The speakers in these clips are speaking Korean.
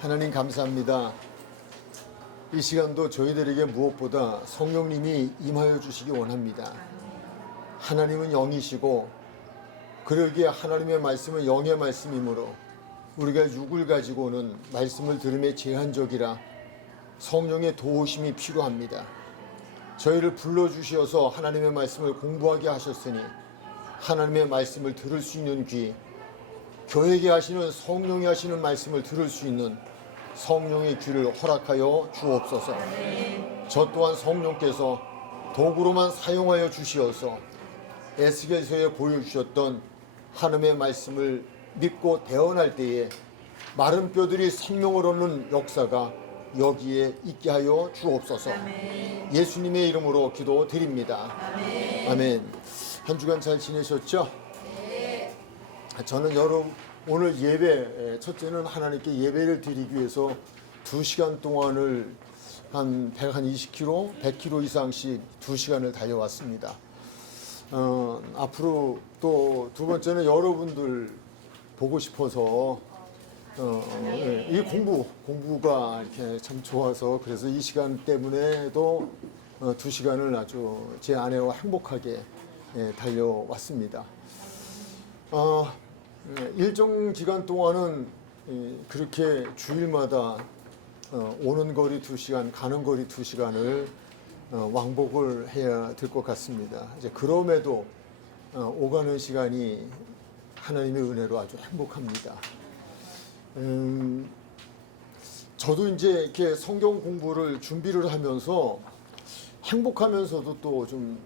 하나님 감사합니다. 이 시간도 저희들에게 무엇보다 성령님이 임하여 주시기 원합니다. 하나님은 영이시고 그러기에 하나님의 말씀은 영의 말씀이므로 우리가 육을 가지고는 말씀을 들음에 제한적이라 성령의 도우심이 필요합니다. 저희를 불러주셔서 하나님의 말씀을 공부하게 하셨으니 하나님의 말씀을 들을 수 있는 귀, 교회에게 하시는 성령이 하시는 말씀을 들을 수 있는 성령의 귀를 허락하여 주옵소서. 저 또한 성령께서 도구로만 사용하여 주시어서 에스겔서에 보여주셨던 하나님의 말씀을 믿고 대언할 때에 마른 뼈들이 생명을 얻는 역사가 여기에 있게 하여 주옵소서. 예수님의 이름으로 기도드립니다. 아멘. 한 주간 잘 지내셨죠? 저는 오늘 예배, 첫째는 하나님께 예배를 드리기 위해서 2시간 동안을 한 120km, 100km 이상씩 2시간을 달려왔습니다. 앞으로 또 두 번째는 여러분들 보고 싶어서 이 공부가 이렇게 참 좋아서 그래서 이 시간 때문에도 2시간을 아주 제 아내와 행복하게 달려왔습니다. 일정 기간 동안은 그렇게 주일마다 오는 거리 2시간, 가는 거리 2시간을 왕복을 해야 될 것 같습니다. 이제 그럼에도 오가는 시간이 하나님의 은혜로 아주 행복합니다. 저도 이제 이렇게 성경 공부를 준비를 하면서 행복하면서도 또 좀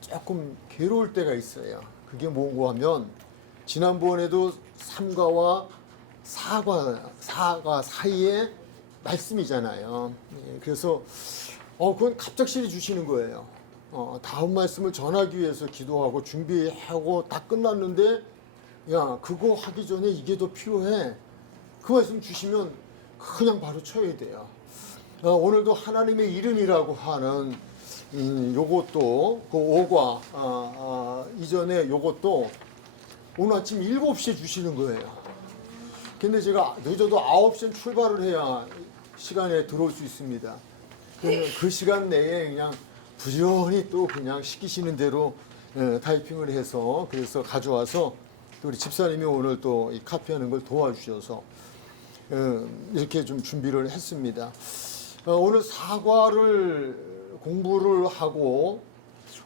조금 괴로울 때가 있어요. 그게 뭐고 하면 지난번에도 3과와 4과 사이에 말씀이잖아요. 그래서 그건 갑작스레 주시는 거예요. 다음 말씀을 전하기 위해서 기도하고 준비하고 다 끝났는데 야 그거 하기 전에 이게 더 필요해. 그 말씀 주시면 그냥 바로 쳐야 돼요. 오늘도 하나님의 이름이라고 하는 요것도 그 5과 이전에 요것도 오늘 아침 7시에 주시는 거예요. 근데 제가 늦어도 9시엔 출발을 해야 시간에 들어올 수 있습니다. 그러면 그 시간 내에 그냥 부지런히 또 그냥 시키시는 대로 타이핑을 해서 그래서 가져와서 또 우리 집사님이 오늘 또 이 카피하는 걸 도와주셔서 이렇게 좀 준비를 했습니다. 오늘 4과를 공부를 하고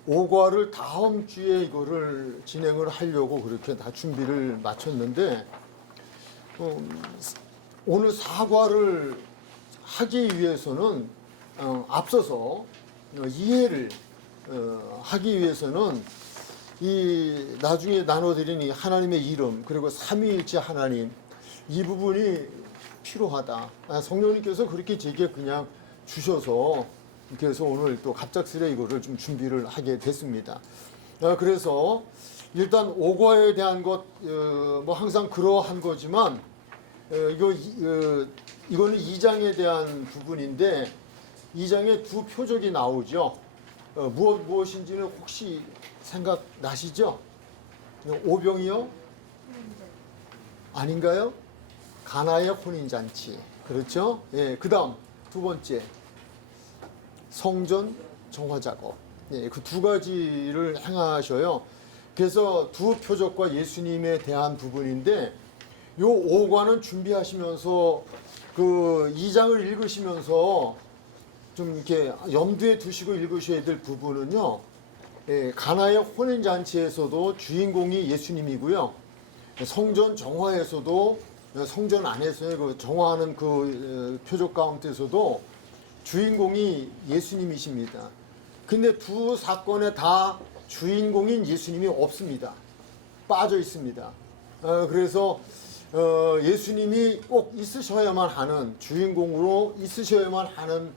5과를 다음 주에 이거를 진행을 하려고 그렇게 다 준비를 마쳤는데 오늘 4과를 하기 위해서는 앞서서 이해를 하기 위해서는 이 나중에 나눠드린 이 하나님의 이름 그리고 삼위일체 하나님 이 부분이 필요하다. 성령님께서 그렇게 제게 그냥 주셔서 그래서 오늘 또 갑작스레 이거를 좀 준비를 하게 됐습니다. 그래서 일단 5과에 대한 것 뭐 항상 그러한 거지만 이거는 2장에 대한 부분인데 2장에 두 표적이 나오죠. 무엇인지는 혹시 생각나시죠? 오병이요? 아닌가요? 가나의 혼인잔치. 그렇죠? 예, 그 다음 두 번째 성전 정화 작업. 예, 그 두 가지를 행하셔요. 그래서 두 표적과 예수님에 대한 부분인데 요 5과는 준비하시면서 그 2장을 읽으시면서 좀 이렇게 염두에 두시고 읽으셔야 될 부분은요. 가나의 혼인잔치에서도 주인공이 예수님이고요. 성전 정화에서도 성전 안에서의 그 정화하는 그 표적 가운데서도 주인공이 예수님이십니다. 근데 두 사건에 다 주인공인 예수님이 없습니다. 빠져 있습니다. 그래서 예수님이 꼭 있으셔야만 하는 주인공으로 있으셔야만 하는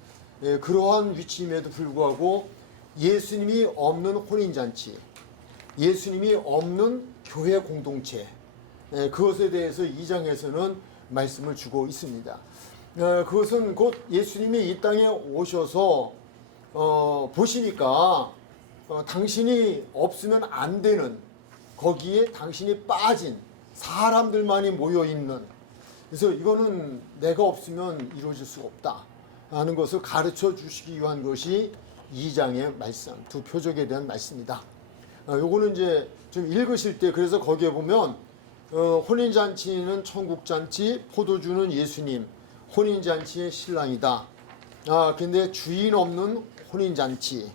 그러한 위치임에도 불구하고 예수님이 없는 혼인잔치, 예수님이 없는 교회 공동체 그것에 대해서 2장에서는 말씀을 주고 있습니다. 그것은 곧 예수님이 이 땅에 오셔서 보시니까 당신이 없으면 안 되는 거기에 당신이 빠진 사람들만이 모여 있는 그래서 이거는 내가 없으면 이루어질 수가 없다 하는 것을 가르쳐 주시기 위한 것이 2장의 말씀, 두 표적에 대한 말씀이다. 요거는 이제 좀 읽으실 때, 그래서 거기에 보면 혼인잔치는 천국잔치, 포도주는 예수님, 혼인잔치의 신랑이다. 근데 주인 없는 혼인잔치,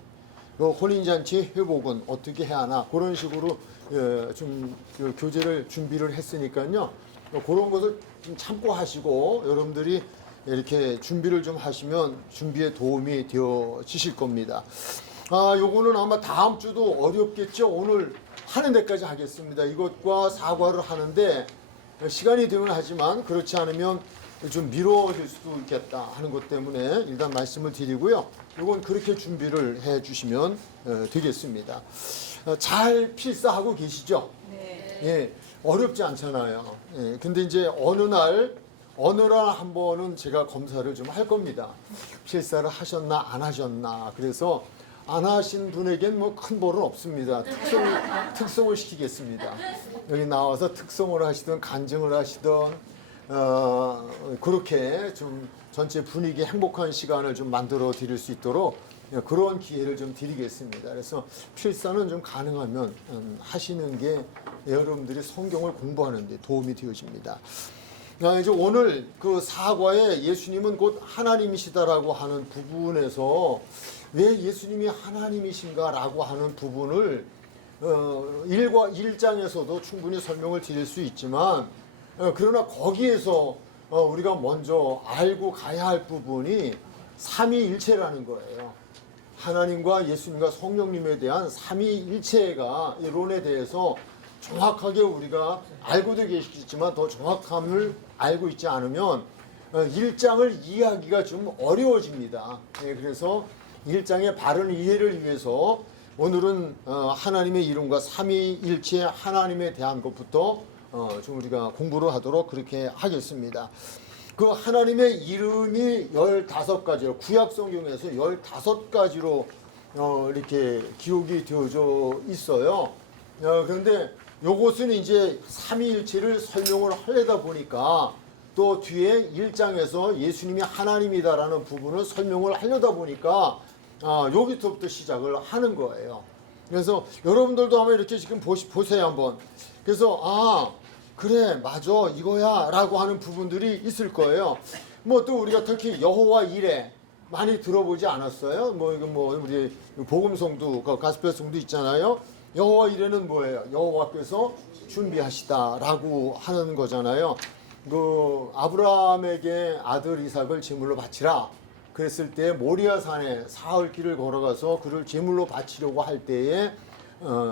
혼인잔치의 회복은 어떻게 해야 하나, 그런 식으로 좀 교재를 준비를 했으니까요. 그런 것을 좀 참고하시고 여러분들이 이렇게 준비를 좀 하시면 준비에 도움이 되어지실 겁니다. 요거는 아마 다음 주도 어렵겠죠. 오늘 하는 데까지 하겠습니다. 이것과 사과를 하는데 시간이 되면 하지만 그렇지 않으면 좀 미뤄질 수도 있겠다 하는 것 때문에 일단 말씀을 드리고요. 이건 그렇게 준비를 해 주시면 되겠습니다. 잘 필사하고 계시죠? 네. 예, 어렵지 않잖아요. 예, 근데 이제 어느 날 한 번은 제가 검사를 좀 할 겁니다. 필사를 하셨나 안 하셨나. 그래서 안 하신 분에겐 뭐 큰 벌은 없습니다. 특송을 시키겠습니다. 여기 나와서 특송을 하시든 간증을 하시든 그렇게 좀 전체 분위기 행복한 시간을 좀 만들어 드릴 수 있도록 그런 기회를 좀 드리겠습니다. 그래서 필사는 좀 가능하면 하시는 게 여러분들이 성경을 공부하는 데 도움이 되어집니다. 이제 오늘 그 사과에 예수님은 곧 하나님이시다라고 하는 부분에서 왜 예수님이 하나님이신가라고 하는 부분을 1장에서도 충분히 설명을 드릴 수 있지만 그러나 거기에서 우리가 먼저 알고 가야 할 부분이 삼위일체라는 거예요. 하나님과 예수님과 성령님에 대한 삼위일체가 이론에 대해서 정확하게 우리가 알고도 계시겠지만 더 정확함을 알고 있지 않으면 1장을 이해하기가 좀 어려워집니다. 그래서 1장의 바른 이해를 위해서 오늘은 하나님의 이름과 삼위일체 하나님에 대한 것부터 좀 우리가 공부를 하도록 그렇게 하겠습니다. 그 하나님의 이름이 15가지로 구약 성경에서 15가지로 이렇게 기록이 되어져 있어요. 그런데 요것은 이제 삼위일체를 설명을 하려다 보니까 또 뒤에 1장에서 예수님이 하나님이다라는 부분을 설명을 하려다 보니까 여기서부터 시작을 하는 거예요. 그래서 여러분들도 한번 이렇게 지금 보세요 한번. 그래서 그래 맞아 이거야 라고 하는 부분들이 있을 거예요. 뭐 또 우리가 특히 여호와 이레 많이 들어보지 않았어요? 이거 우리 복음성도 가스펠성도 있잖아요. 여호와 이레는 뭐예요? 여호와께서 준비하시다라고 하는 거잖아요. 그 아브라함에게 아들 이삭을 제물로 바치라 그랬을 때 모리아 산에 사흘 길을 걸어가서 그를 제물로 바치려고 할 때에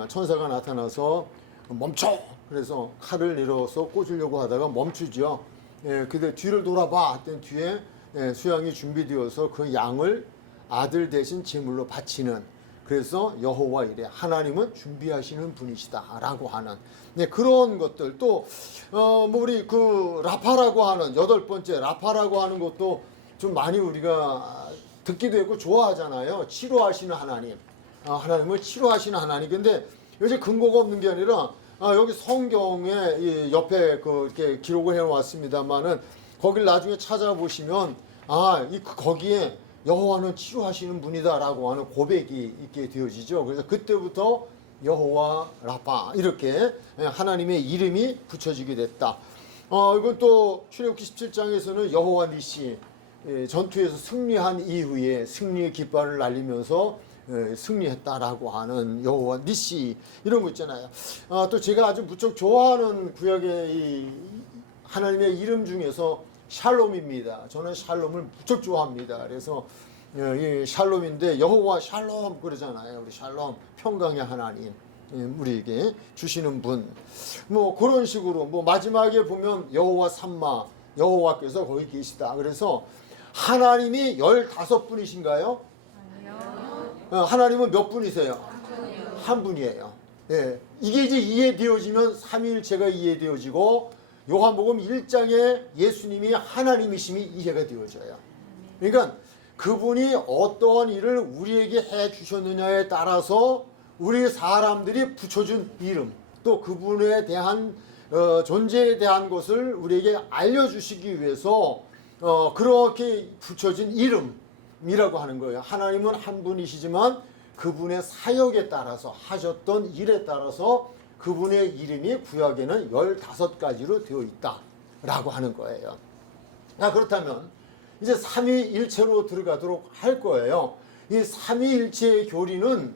천사가 나타나서 멈춰! 그래서 칼을 내려서 꽂으려고 하다가 멈추죠. 근데 뒤를 돌아봐 했더니 뒤에 수양이 준비되어서 그 양을 아들 대신 제물로 바치는, 그래서 여호와 이레 하나님은 준비하시는 분이시다라고 하는 그런 것들. 또 우리 그 라파라고 하는 8번째 라파라고 하는 것도 좀 많이 우리가 듣기도 했고 좋아하잖아요. 치료하시는 하나님, 하나님을 치료하시는 하나님. 근데 요새 근거가 없는 게 아니라 여기 성경에 옆에 이렇게 기록을 해놓았습니다만은 거길 나중에 찾아보시면 거기에 여호와는 치료하시는 분이다라고 하는 고백이 있게 되어지죠. 그래서 그때부터 여호와 라파 이렇게 하나님의 이름이 붙여지게 됐다. 이건 또 출애굽기 17장에서는 여호와 니시, 전투에서 승리한 이후에 승리의 깃발을 날리면서 승리했다라고 하는 여호와 니시 이런 거 있잖아요. 또 제가 아주 무척 좋아하는 구약의 이 하나님의 이름 중에서 샬롬입니다. 저는 샬롬을 무척 좋아합니다. 그래서 이 샬롬인데 여호와 샬롬 그러잖아요. 우리 샬롬 평강의 하나님, 우리에게 주시는 분. 그런 식으로 마지막에 보면 여호와 삼마, 여호와께서 거기 계시다. 그래서 하나님이 15분이신가요? 아니요. 하나님은 몇 분이세요? 한 분이에요. 이게 이제 이해되어지면 삼위일체가 이해되어지고 요한복음 1장에 예수님이 하나님이심이 이해가 되어져요. 그러니까 그분이 어떠한 일을 우리에게 해 주셨느냐에 따라서 우리 사람들이 붙여준 이름, 또 그분에 대한 존재에 대한 것을 우리에게 알려주시기 위해서 그렇게 붙여진 이름이라고 하는 거예요. 하나님은 한 분이시지만 그분의 사역에 따라서 하셨던 일에 따라서 그분의 이름이 구약에는 15가지로 되어 있다라고 하는 거예요. 그렇다면 이제 삼위일체로 들어가도록 할 거예요. 이 삼위일체의 교리는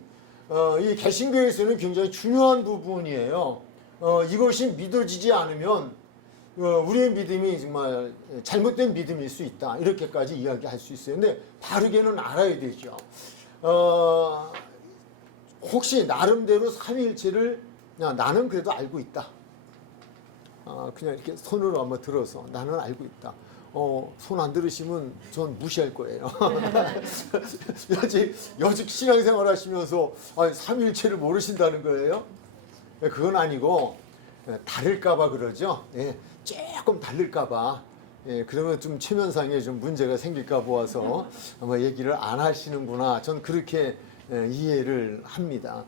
이 개신교에서는 굉장히 중요한 부분이에요. 이것이 믿어지지 않으면 우리의 믿음이 정말 잘못된 믿음일 수 있다. 이렇게까지 이야기할 수 있어요. 근데 바르게는 알아야 되죠. 혹시 나름대로 삼위일체를 나는 그래도 알고 있다. 그냥 이렇게 손으로 한번 들어서 나는 알고 있다. 손 안 들으시면 전 무시할 거예요. 여직 신앙생활 하시면서 삼위일체를 모르신다는 거예요? 그건 아니고 다를까봐 그러죠. 예, 조금 다를까봐. 예, 그러면 좀 체면상에 좀 문제가 생길까 보아서 아마 얘기를 안 하시는구나. 전 그렇게 이해를 합니다.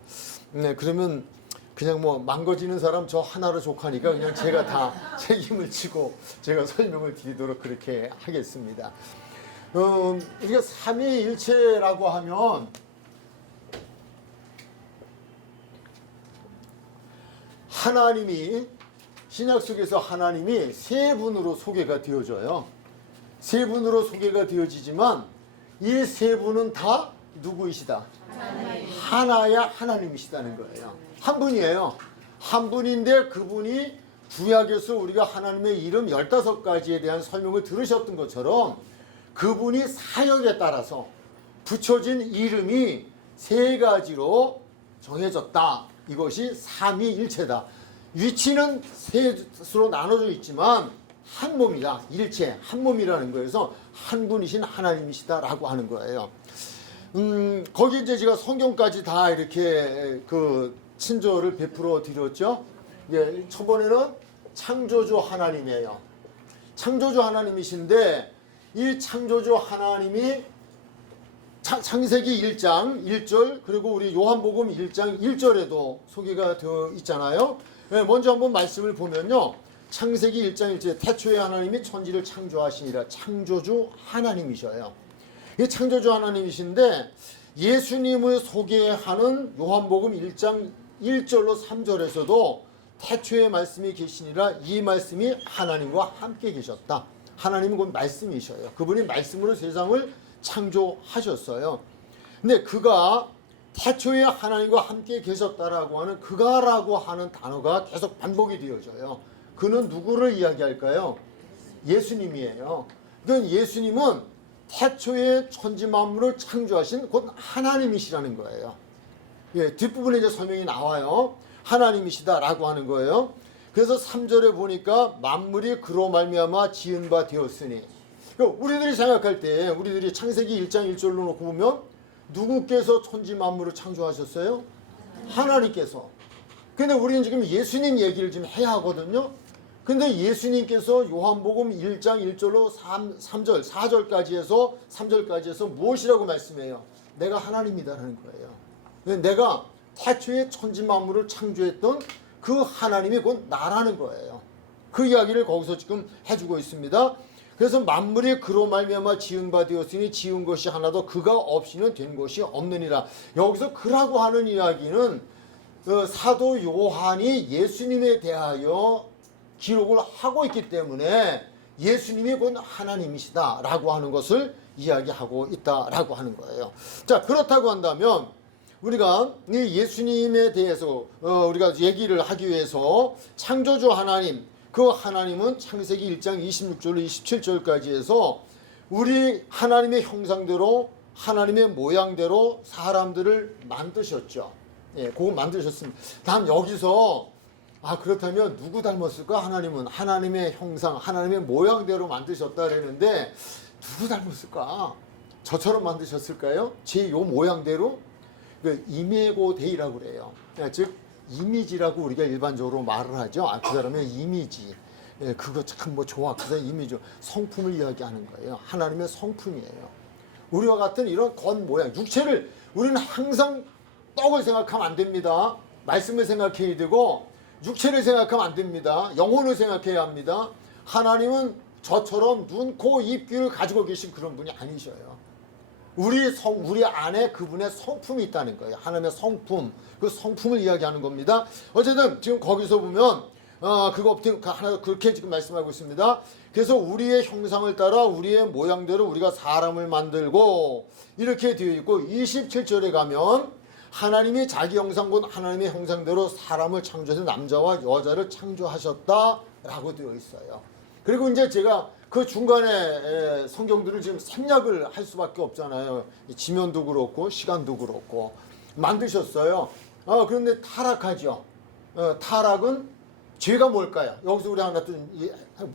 네, 그러면 그냥 뭐 망가지는 사람 저 하나로 족하니까 그냥 제가 다 책임을 지고 제가 설명을 드리도록 그렇게 하겠습니다. 우리가 삼위일체라고 하면 하나님이 신약 속에서 하나님이 세 분으로 소개가 되어져요. 세 분으로 소개가 되어지지만 이 세 분은 다 누구이시다? 하나야 하나님이시다는 거예요. 한 분이에요. 한 분인데 그분이 구약에서 우리가 하나님의 이름 15가지에 대한 설명을 들으셨던 것처럼 그분이 사역에 따라서 붙여진 이름이 세 가지로 정해졌다. 이것이 삼위일체다. 위치는 셋으로 나눠져 있지만 한 몸이다. 일체, 한 몸이라는 거에서 한 분이신 하나님이시다라고 하는 거예요. 거기 이제 제가 성경까지 다 이렇게 친절을 베풀어 드렸죠. 예, 초반에는 창조주 하나님이에요. 창조주 하나님이신데 이 창조주 하나님이 창세기 1장 1절 그리고 우리 요한복음 1장 1절에도 소개가 되어 있잖아요. 예, 먼저 한번 말씀을 보면요. 창세기 1장 1절에 태초에 하나님이 천지를 창조하시니라. 창조주 하나님이셔요. 이 창조주 하나님이신데 예수님을 소개하는 요한복음 1장 1절로 3절에서도 태초에 말씀이 계시니라. 이 말씀이 하나님과 함께 계셨다. 하나님은 곧 말씀이셔요. 그분이 말씀으로 세상을 창조하셨어요. 근데 그가 태초에 하나님과 함께 계셨다라고 하는 그가라고 하는 단어가 계속 반복이 되어져요. 그는 누구를 이야기할까요? 예수님이에요. 그러니까 예수님은 태초에 천지 만물을 창조하신 곧 하나님이시라는 거예요. 예, 뒷부분에 이제 설명이 나와요. 하나님이시다라고 하는 거예요. 그래서 3절에 보니까 만물이 그로 말미암아 지은 바 되었으니. 그러니까 우리들이 생각할 때 우리들이 창세기 1장 1절로 놓고 보면 누구께서 천지 만물을 창조하셨어요? 하나님께서. 근데 우리는 지금 예수님 얘기를 좀 해야 하거든요. 근데 예수님께서 요한복음 1장 1절로 3절, 4절까지 해서 3절까지 해서 무엇이라고 말씀해요? 내가 하나님이다라는 거예요. 내가 태초에 천지 만물을 창조했던 그 하나님이 곧 나라는 거예요. 그 이야기를 거기서 지금 해주고 있습니다. 그래서 만물이 그로 말미암아 지은 바 되었으니 지은 것이 하나도 그가 없이는 된 것이 없느니라. 여기서 그라고 하는 이야기는 사도 요한이 예수님에 대하여 기록을 하고 있기 때문에 예수님이 곧 하나님이시다라고 하는 것을 이야기하고 있다라고 하는 거예요. 자, 그렇다고 한다면 우리가 이 예수님에 대해서 우리가 얘기를 하기 위해서 창조주 하나님, 그 하나님은 창세기 1장 26절로 27절까지 해서 우리 하나님의 형상대로 하나님의 모양대로 사람들을 만드셨죠. 예, 그거 만드셨습니다. 다음 여기서 그렇다면 누구 닮았을까? 하나님은 하나님의 형상, 하나님의 모양대로 만드셨다 그랬는데 누구 닮았을까? 저처럼 만드셨을까요? 제 요 모양대로? 이메고 데이라고 그래요. 즉 이미지라고 우리가 일반적으로 말을 하죠. 그 사람의 이미지. 예, 그거 참 뭐 좋아. 그 사람 이미지. 성품을 이야기하는 거예요. 하나님의 성품이에요. 우리와 같은 이런 겉모양, 육체를 우리는 항상 떡을 생각하면 안 됩니다. 말씀을 생각해야 되고 육체를 생각하면 안 됩니다. 영혼을 생각해야 합니다. 하나님은 저처럼 눈, 코, 입, 귀를 가지고 계신 그런 분이 아니셔요. 우리 안에 그분의 성품이 있다는 거예요. 하나님의 성품, 그 성품을 이야기하는 겁니다. 어쨌든 지금 거기서 보면 그거 하나 그렇게 지금 말씀하고 있습니다. 그래서 우리의 형상을 따라 우리의 모양대로 우리가 사람을 만들고 이렇게 되어 있고 27절에 가면 하나님이 자기 형상 곧 하나님의 형상대로 사람을 창조해서 남자와 여자를 창조하셨다라고 되어 있어요. 그리고 이제 제가 그 중간에 성경들을 지금 생략을 할 수밖에 없잖아요. 지면도 그렇고 시간도 그렇고 만드셨어요. 그런데 타락하죠. 타락은 죄가 뭘까요? 여기서 우리 하나 또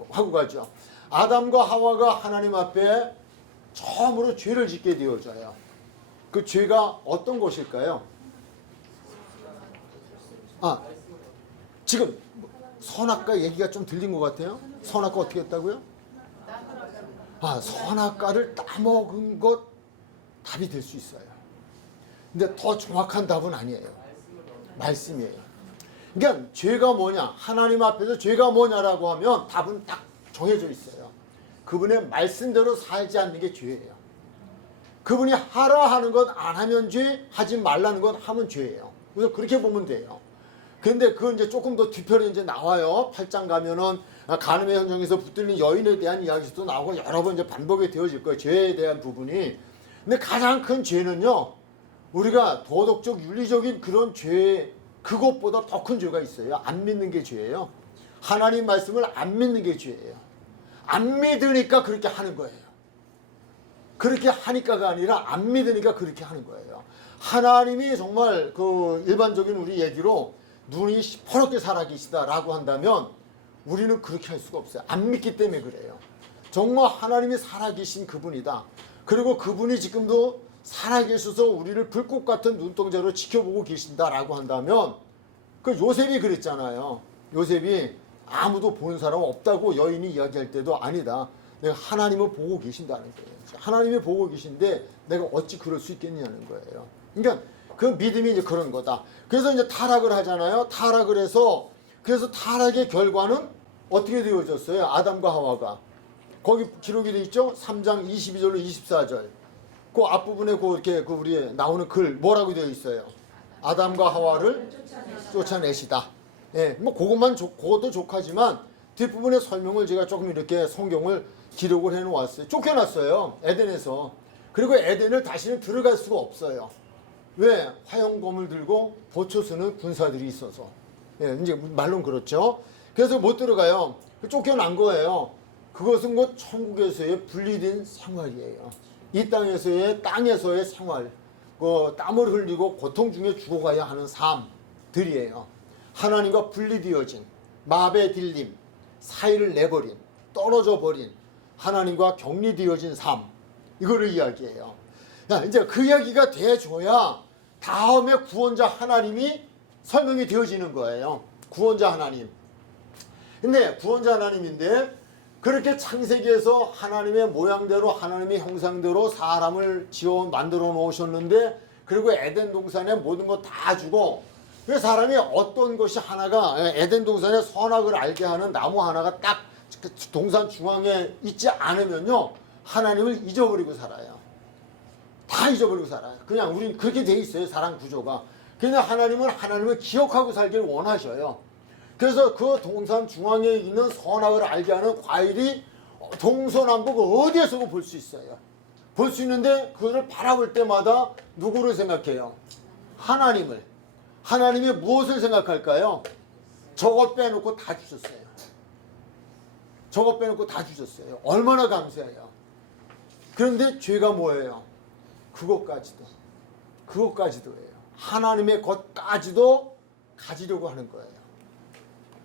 하고 가죠. 아담과 하와가 하나님 앞에 처음으로 죄를 짓게 되어져요. 그 죄가 어떤 것일까요? 지금 선악과 얘기가 좀 들린 것 같아요. 선악과 어떻게 했다고요? 선악과를 따먹은 것 답이 될 수 있어요. 근데 더 정확한 답은 아니에요. 말씀이에요. 그러니까 죄가 뭐냐? 하나님 앞에서 죄가 뭐냐라고 하면 답은 딱 정해져 있어요. 그분의 말씀대로 살지 않는 게 죄예요. 그분이 하라 하는 것 안 하면 죄, 하지 말라는 것 하면 죄예요. 그래서 그렇게 보면 돼요. 근데 그건 이제 조금 더 뒤편에 이제 나와요. 8장 가면은 간음의 현장에서 붙들린 여인에 대한 이야기도 나오고 여러 번 이제 반복이 되어질 거예요. 죄에 대한 부분이. 근데 가장 큰 죄는요, 우리가 도덕적, 윤리적인 그런 죄, 그것보다 더 큰 죄가 있어요. 안 믿는 게 죄예요. 하나님 말씀을 안 믿는 게 죄예요. 안 믿으니까 그렇게 하는 거예요. 그렇게 하니까가 아니라 안 믿으니까 그렇게 하는 거예요. 하나님이 정말 그 일반적인 우리 얘기로 눈이 시퍼렇게 살아계시다라고 한다면 우리는 그렇게 할 수가 없어요. 안 믿기 때문에 그래요. 정말 하나님이 살아계신 그분이다. 그리고 그분이 지금도 살아계셔서 우리를 불꽃 같은 눈동자로 지켜보고 계신다라고 한다면 그 요셉이 그랬잖아요. 요셉이 아무도 본 사람 없다고 여인이 이야기할 때도 아니다. 내가 하나님을 보고 계신다는 거예요. 하나님이 보고 계신데 내가 어찌 그럴 수 있겠냐는 거예요. 그러니까 그 믿음이 이제 그런 거다. 그래서 이제 타락을 하잖아요. 타락을 해서 그래서 타락의 결과는 어떻게 되어졌어요? 아담과 하와가. 거기 기록이 되어 있죠? 3장 22절로 24절. 그 앞부분에 이렇게 우리 나오는 글 뭐라고 되어 있어요? 아담과 하와를 쫓아내시다. 예, 뭐 그것도 족하지만 뒷부분의 설명을 제가 조금 이렇게 성경을 기록을 해 놓았어요. 쫓겨났어요. 에덴에서. 그리고 에덴을 다시는 들어갈 수가 없어요. 왜? 화형검을 들고 보초서는 군사들이 있어서. 예, 이제 말론 그렇죠. 그래서 못 들어가요. 쫓겨난 거예요. 그것은 곧 천국에서의 분리된 생활이에요. 이 땅에서의 생활, 그 땀을 흘리고 고통 중에 죽어가야 하는 삶들이에요. 하나님과 분리되어진, 마음에 들림, 사이를 내버린, 떨어져 버린, 하나님과 격리되어진 삶, 이거를 이야기해요. 이제 그 이야기가 돼줘야 다음에 구원자 하나님이 설명이 되어지는 거예요. 구원자 하나님. 근데 구원자 하나님인데 그렇게 창세기에서 하나님의 모양대로 하나님의 형상대로 사람을 지어 만들어 놓으셨는데 그리고 에덴 동산에 모든 거 다 주고 그 사람이 어떤 것이 하나가 에덴 동산에 선악을 알게 하는 나무 하나가 딱 동산 중앙에 있지 않으면요 하나님을 잊어버리고 살아요. 다 잊어버리고 살아요. 그냥 우린 그렇게 돼 있어요. 사람 구조가. 그냥 하나님은 하나님을 기억하고 살기를 원하셔요. 그래서 그 동산 중앙에 있는 선악을 알게 하는 과일이 동서남북 어디에서도 볼 수 있어요. 볼 수 있는데 그것을 바라볼 때마다 누구를 생각해요? 하나님을. 하나님이 무엇을 생각할까요? 저것 빼놓고 다 주셨어요. 저것 빼놓고 다 주셨어요. 얼마나 감사해요. 그런데 죄가 뭐예요? 그것까지도예요. 하나님의 것까지도 가지려고 하는 거예요.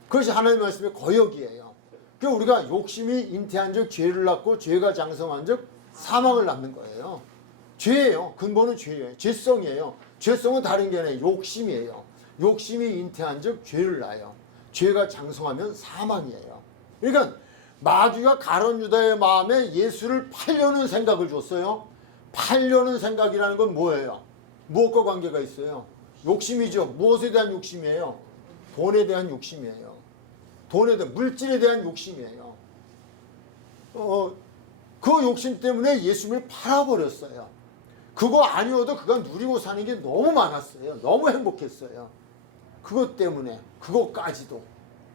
그것이 하나님의 말씀의 거역이에요. 그러니까 우리가 욕심이 잉태한 즉 죄를 낳고 죄가 장성한 즉 사망을 낳는 거예요. 죄예요. 근본은 죄예요. 죄성이에요. 죄성은 다른 게 아니라 욕심이에요. 욕심이 잉태한 즉 죄를 낳아요. 죄가 장성하면 사망이에요. 그러니까 마귀가 가룟 유다의 마음에 예수를 팔려는 생각을 줬어요. 팔려는 생각이라는 건 뭐예요? 무엇과 관계가 있어요? 욕심이죠. 무엇에 대한 욕심이에요? 돈에 대한 욕심이에요. 물질에 대한 욕심이에요. 그 욕심 때문에 예수님을 팔아버렸어요. 그거 아니어도 그가 누리고 사는 게 너무 많았어요. 너무 행복했어요. 그것 때문에, 그것까지도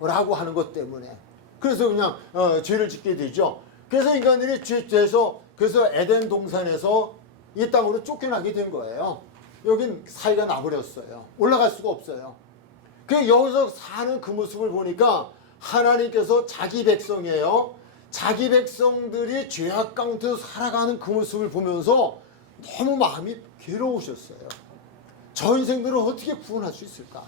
라고 하는 것 때문에. 그래서 그냥 죄를 짓게 되죠. 그래서 인간들이 죄에서, 그래서 에덴 동산에서 이 땅으로 쫓겨나게 된 거예요. 여긴 사이가 나버렸어요. 올라갈 수가 없어요. 그 여기서 사는 그 모습을 보니까 하나님께서 자기 백성이에요. 자기 백성들이 죄악 가운데서 살아가는 그 모습을 보면서 너무 마음이 괴로우셨어요. 저 인생들을 어떻게 구원할 수 있을까?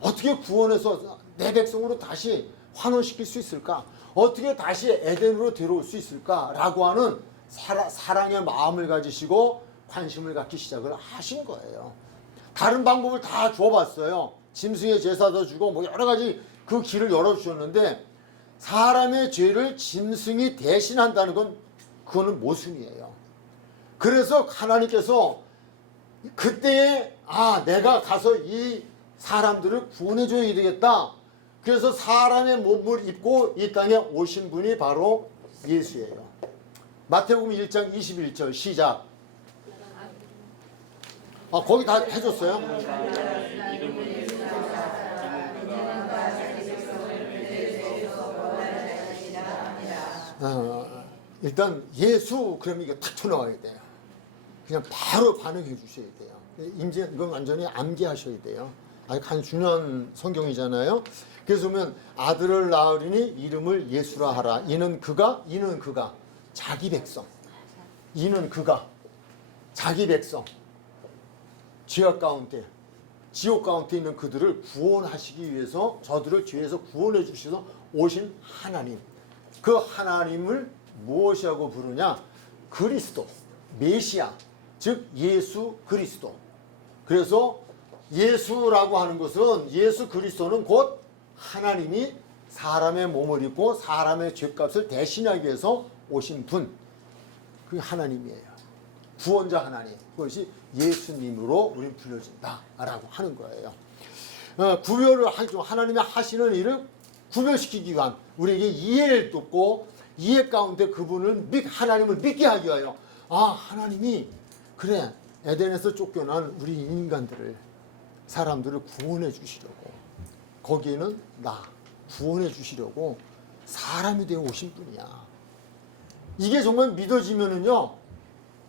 어떻게 구원해서 내 백성으로 다시 환원시킬 수 있을까? 어떻게 다시 에덴으로 데려올 수 있을까? 라고 하는 사랑의 마음을 가지시고 관심을 갖기 시작을 하신 거예요. 다른 방법을 다 줘봤어요. 짐승의 제사도 주고 뭐 여러 가지 그 길을 열어주셨는데 사람의 죄를 짐승이 대신한다는 건 그거는 모순이에요. 그래서 하나님께서 그때에 내가 가서 이 사람들을 구원해줘야 되겠다. 그래서 사람의 몸을 입고 이 땅에 오신 분이 바로 예수예요. 마태복음 1장 21절 시작. 거기 다 해줬어요? 일단 예수 그러면 이게 탁 튀어나와야 돼요. 그냥 바로 반응해 주셔야 돼요. 이건 완전히 암기하셔야 돼요. 아주 중요한 성경이잖아요. 그래서 보면 아들을 낳으리니 이름을 예수라 하라. 이는 그가 자기 백성. 이는 그가 자기 백성. 죄악 가운데 지옥 가운데 있는 그들을 구원하시기 위해서 저들을 죄에서 구원해 주셔서 오신 하나님. 그 하나님을 무엇이라고 부르냐? 그리스도, 메시아, 즉 예수 그리스도. 그래서 예수라고 하는 것은 예수 그리스도는 곧 하나님이 사람의 몸을 입고 사람의 죄값을 대신하기 위해서 오신 분. 그 하나님이에요. 구원자 하나님. 그것이 예수님으로 우리는 불려진다라고 하는 거예요. 구별을 하죠. 하나님이 하시는 일을 구별시키기 위한 우리에게 이해를 돕고 이해 가운데 그분을 하나님을 믿게 하기 위하여 하나님이 그래 에덴에서 쫓겨난 우리 인간들을 사람들을 구원해 주시려고 거기에는 나 구원해 주시려고 사람이 되어 오신 분이야. 이게 정말 믿어지면은요.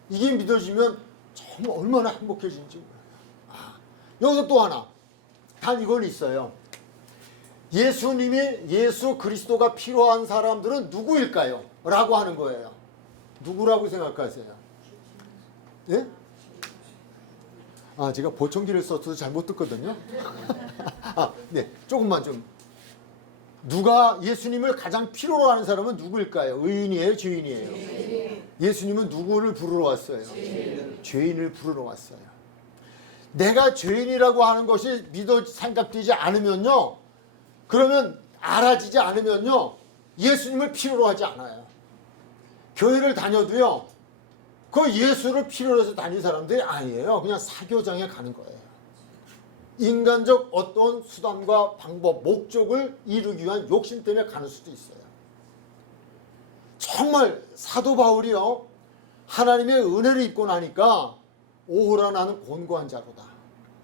이게 믿어지면 정말 얼마나 행복해지는지 몰라요. 여기서 또 하나 단 이건 있어요. 예수 그리스도가 필요한 사람들은 누구일까요? 라고 하는 거예요. 누구라고 생각하세요? 예? 제가 보청기를 써서 잘못 듣거든요. 네, 조금만 좀. 누가 예수님을 가장 필요로 하는 사람은 누구일까요? 의인이에요, 죄인이에요? 예수님은 누구를 부르러 왔어요? 죄인을 부르러 왔어요. 내가 죄인이라고 하는 것이 생각되지 않으면요. 그러면 알아지지 않으면요. 예수님을 필요로 하지 않아요. 교회를 다녀도요. 그 예수를 필요로 해서 다니는 사람들이 아니에요. 그냥 사교장에 가는 거예요. 인간적 어떤 수단과 방법, 목적을 이루기 위한 욕심 때문에 가는 수도 있어요. 정말 사도 바울이요. 하나님의 은혜를 입고 나니까 오호라 나는 곤고한 자로다.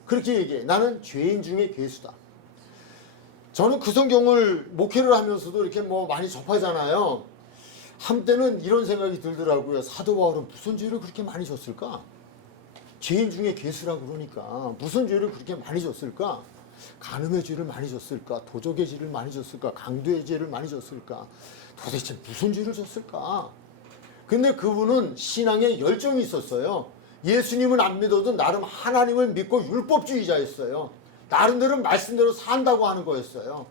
그렇게 얘기해. 나는 죄인 중에 괴수다. 저는 그 성경을 목회를 하면서도 이렇게 많이 접하잖아요. 한때는 이런 생각이 들더라고요. 사도 바울은 무슨 죄를 그렇게 많이 졌을까? 죄인 중에 괴수라고 그러니까 무슨 죄를 그렇게 많이 졌을까? 간음의 죄를 많이 졌을까? 도적의 죄를 많이 졌을까? 강도의 죄를 많이 졌을까? 도대체 무슨 죄를 졌을까? 근데 그분은 신앙에 열정이 있었어요. 예수님은 안 믿어도 나름 하나님을 믿고 율법주의자였어요. 나름대로 말씀대로 산다고 하는 거였어요.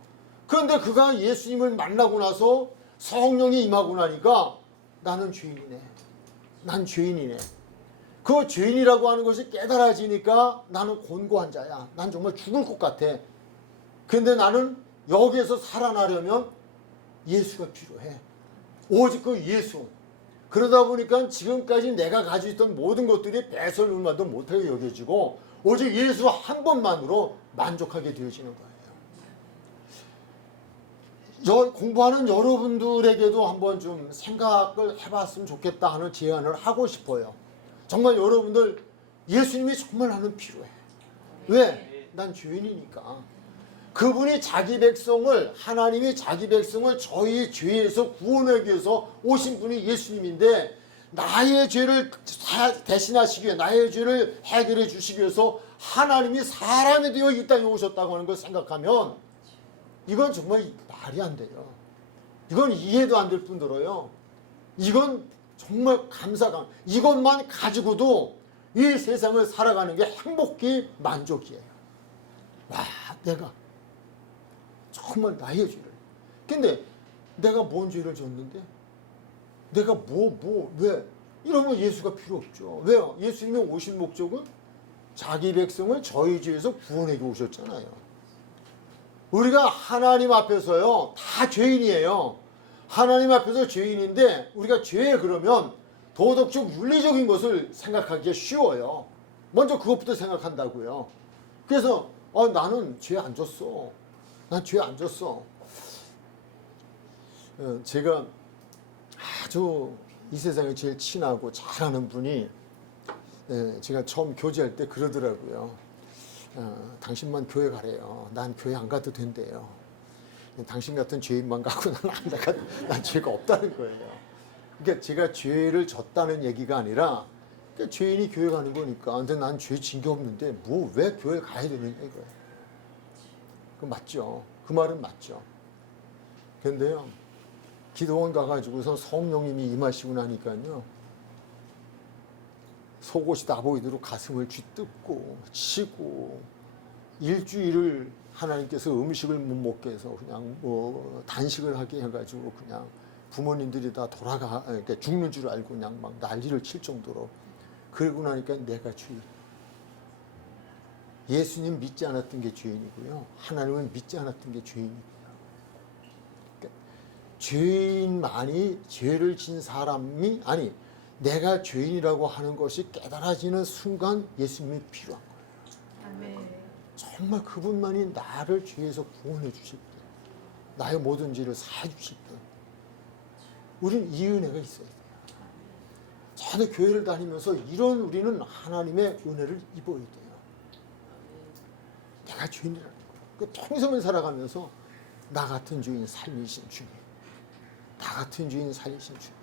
그런데 그가 예수님을 만나고 나서 성령이 임하고 나니까 나는 죄인이네. 난 죄인이네. 그 죄인이라고 하는 것이 깨달아지니까 나는 곤고한 자야. 난 정말 죽을 것 같아. 근데 나는 여기에서 살아나려면 예수가 필요해. 오직 그 예수. 그러다 보니까 지금까지 내가 가지고 있던 모든 것들이 배설물마도 못하게 여겨지고 오직 예수 한 번만으로 만족하게 되어지는 거예요. 공부하는 여러분들에게도 한번 좀 생각을 해봤으면 좋겠다 하는 제안을 하고 싶어요. 정말 여러분들 예수님이 정말 나는 필요해. 왜? 난 죄인이니까. 그분이 자기 백성을, 하나님이 자기 백성을 저희 죄에서 구원하기 위해서 오신 분이 예수님인데, 나의 죄를 대신하시기 위해, 나의 죄를 해결해 주시기 위해서 하나님이 사람이 되어 이 땅에 오셨다고 하는 걸 생각하면 이건 정말 말이 안 돼요. 이건 이해도 안 될 뿐더러요, 이건 정말 감사감, 이것만 가지고도 이 세상을 살아가는 게 행복히 만족이에요. 와, 내가 정말 나의 죄를, 근데 내가 뭔 죄를 졌는데, 내가 왜 이러면 예수가 필요 없죠. 왜요? 예수님이 오신 목적은 자기 백성을 저희 죄에서 구원하기 오셨잖아요. 우리가 하나님 앞에서요 다 죄인이에요. 하나님 앞에서 죄인인데, 우리가 죄에 그러면 도덕적 윤리적인 것을 생각하기가 쉬워요. 먼저 그것부터 생각한다고요. 그래서 나는 죄 안 졌어. 난 죄 안 졌어. 제가 아주 이 세상에 제일 친하고 잘하는 분이, 제가 처음 교제할 때 그러더라고요. 당신만 교회 가래요. 난 교회 안 가도 된대요. 당신 같은 죄인만 가고 난 죄가 없다는 거예요. 그러니까 제가 죄를 졌다는 얘기가 아니라, 그러니까 죄인이 교회 가는 거니까. 근데 난 죄 진 게 없는데 왜 교회 가야 되느냐 이거예요. 그 맞죠. 그 말은 맞죠. 근데요, 기도원 가가지고서 성령님이 임하시고 나니까요, 속옷이 나보이도록 가슴을 쥐뜯고 치고, 일주일을 하나님께서 음식을 못 먹게 해서 그냥 단식을 하게 해가지고 그냥 부모님들이 다 그러니까 죽는 줄 알고 그냥 막 난리를 칠 정도로. 그러고 나니까 내가 죄인. 예수님 믿지 않았던 게 죄인이고요, 하나님을 믿지 않았던 게 죄인이고요. 그러니까 죄인만이, 죄를 진 사람이, 아니 내가 죄인이라고 하는 것이 깨달아지는 순간 예수님이 필요한 거예요. 아멘. 정말 그분만이 나를 죄에서 구원해 주실 분, 나의 모든 죄를 사해 주실 분, 우리는 이 은혜가 있어야 돼요. 저도 교회를 다니면서 이런 우리는 하나님의 은혜를 입어야 돼요. 내가 죄인이라는 거. 평생을 살아가면서 나 같은 죄인 살리신 주님, 나 같은 죄인 살리신 주님.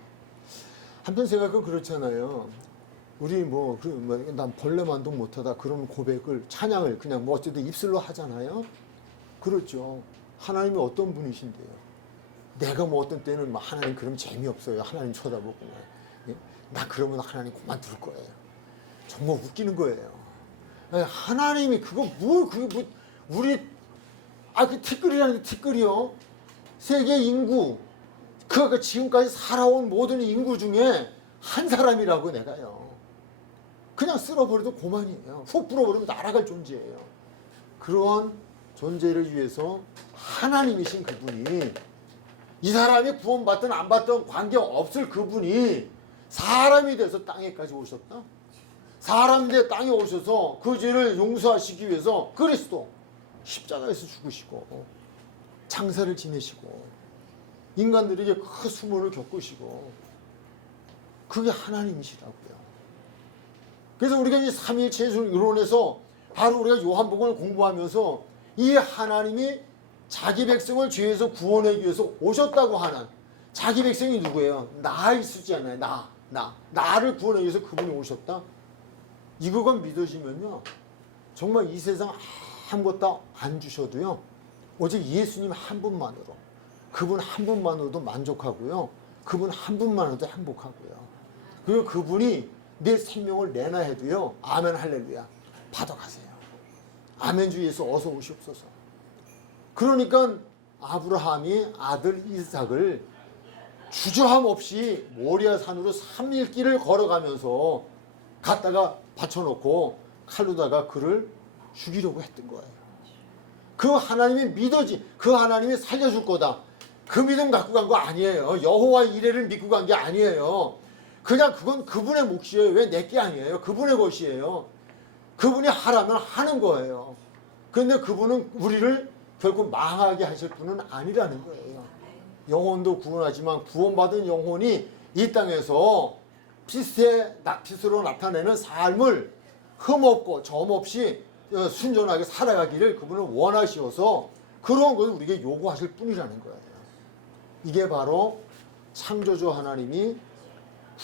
한편 생각은 그렇잖아요. 우리 난 벌레만도 못하다 그런 고백을, 찬양을 그냥 어쨌든 입술로 하잖아요. 그렇죠. 하나님이 어떤 분이신데요. 내가 어떤 때는 하나님 그럼 재미없어요. 하나님 쳐다보고. 예? 나 그러면 하나님 그만둘 거예요. 정말 웃기는 거예요. 하나님이 우리 그 티끌이라는 게 티끌이요. 세계 인구, 그 지금까지 살아온 모든 인구 중에 한 사람이라고 내가요. 그냥 쓸어버려도 고만이에요. 훅 불어버리면 날아갈 존재예요. 그러한 존재를 위해서 하나님이신 그분이, 이 사람이 구원받든 안 받든 관계없을 그분이 사람이 돼서 땅에까지 오셨다. 사람이 돼 땅에 오셔서 그 죄를 용서하시기 위해서 그리스도 십자가에서 죽으시고 장사를 지내시고 인간들에게 그 수모를 겪으시고, 그게 하나님이시라고요. 그래서 우리가 이 삼위일체 이론에서 바로 우리가 요한복음을 공부하면서 이 하나님이 자기 백성을 죄에서 구원하기 위해서 오셨다고 하는, 자기 백성이 누구예요? 나 있으잖아요. 나를 구원하기 위해서 그분이 오셨다. 이거가 믿어지면요, 정말 이 세상 아무것도 안 주셔도요, 오직 예수님 한 분만으로, 그분 한 분만으로도 만족하고요, 그분 한 분만으로도 행복하고요. 그리고 그분이 내 생명을 내놔 해도요, 아멘 할렐루야 받아가세요. 아멘 주 예수 어서 오시옵소서. 그러니까 아브라함이 아들 이삭을 주저함 없이 모리아 산으로 3일 길을 걸어가면서 갔다가 받쳐놓고 칼로다가 그를 죽이려고 했던 거예요. 그 하나님이 그 하나님이 살려줄 거다, 그 믿음 갖고 간 거 아니에요. 여호와 이레를 믿고 간 게 아니에요. 그냥 그건 그분의 몫이에요. 왜 내게 아니에요? 그분의 것이에요. 그분이 하라면 하는 거예요. 그런데 그분은 우리를 결국 망하게 하실 분은 아니라는 거예요. 영혼도 구원하지만 구원받은 영혼이 이 땅에서 빛으로 나타내는 삶을 흠없고 점없이 순전하게 살아가기를 그분은 원하시어서 그런 것을 우리에게 요구하실 뿐이라는 거예요. 이게 바로 창조주 하나님이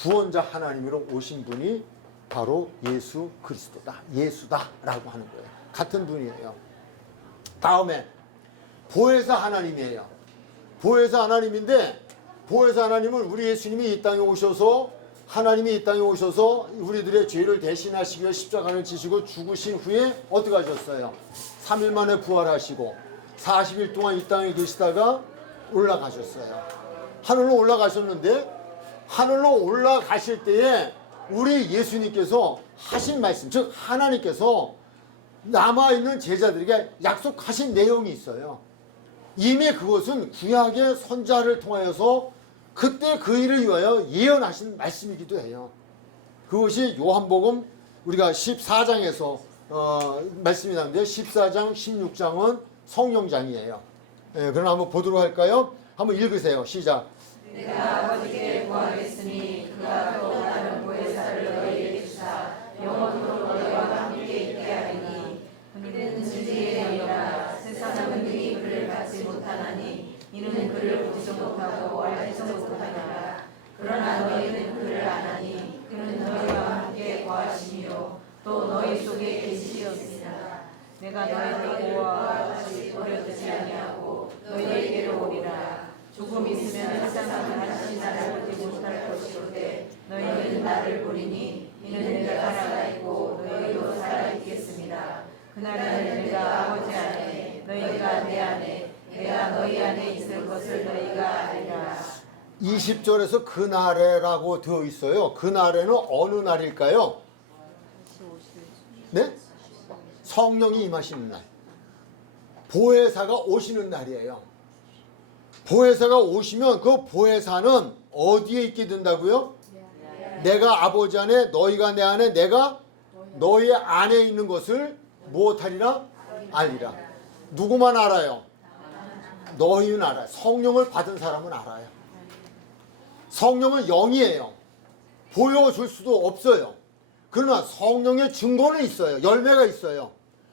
구원자 하나님으로 오신 분이 바로 예수 그리스도다. 예수다라고 하는 거예요. 같은 분이에요. 다음에 보혜사 하나님이에요. 보혜사 하나님인데 보혜사 하나님은 우리 예수님이 이 땅에 오셔서 하나님이 이 땅에 오셔서 우리들의 죄를 대신하시기 위해 십자가를 지시고 죽으신 후에 어떻게 하셨어요? 3일 만에 부활하시고 40일 동안 이 땅에 계시다가 올라가셨어요. 하늘로 올라가셨는데 하늘로 올라가실 때에 우리 예수님께서 하신 말씀, 즉 하나님께서 남아있는 제자들에게 약속하신 내용이 있어요. 이미 그것은 구약의 선자를 통하여서 그때 그 일을 위하여 예언하신 말씀이기도 해요. 그것이 요한복음 우리가 14장에서 말씀이 나오는데 14장, 16장은 성령장이에요. 그럼 한번 보도록 할까요? 한번 읽으세요. 시작. 내가 아버지께 구하겠으니 그가 또 다른 보혜사를 너희에게 주사 영원토록 너희와 함께 있게 하리니 그는 진리의 영이라 세상은 능히 그를 받지 못하나니 이는 그를 보지도 못하고 알지도 못하니라. 그러나 너희는 그를 아나니 그는 너희와 함께 거하시며 또 너희 속에 계시리었으나 내가 너희를 보아와 같이 버려두지 아니하고 너희에게로 오리라. 조금 있으면 세상은 다시 나를 보지 못할 것이로되 너희는 나를 보리니 이는 내가 살아있고 너희도 살아있겠습니다. 그날에는 내가 아버지 안에 너희가 내 안에 내가 너희 안에 있을 것을 너희가 알리라. 20절에서 그날에라고 되어 있어요. 그날에는 어느 날일까요? 네? 성령이 임하시는 날. 보혜사가 오시는 날이에요. 보혜사가 오시면 그 보혜사는 어디에 있게 된다고요? 내가 아버지 안에 너희가 내 안에 내가 너희 안에 있는 것을 무엇하리라? 알리라. 누구만 알아요? 너희는 알아요. 성령을 받은 사람은 알아요. 성령은 영이에요. 보여줄 수도 없어요. 그러나 성령의 증거는 있어요. 열매가 있어요.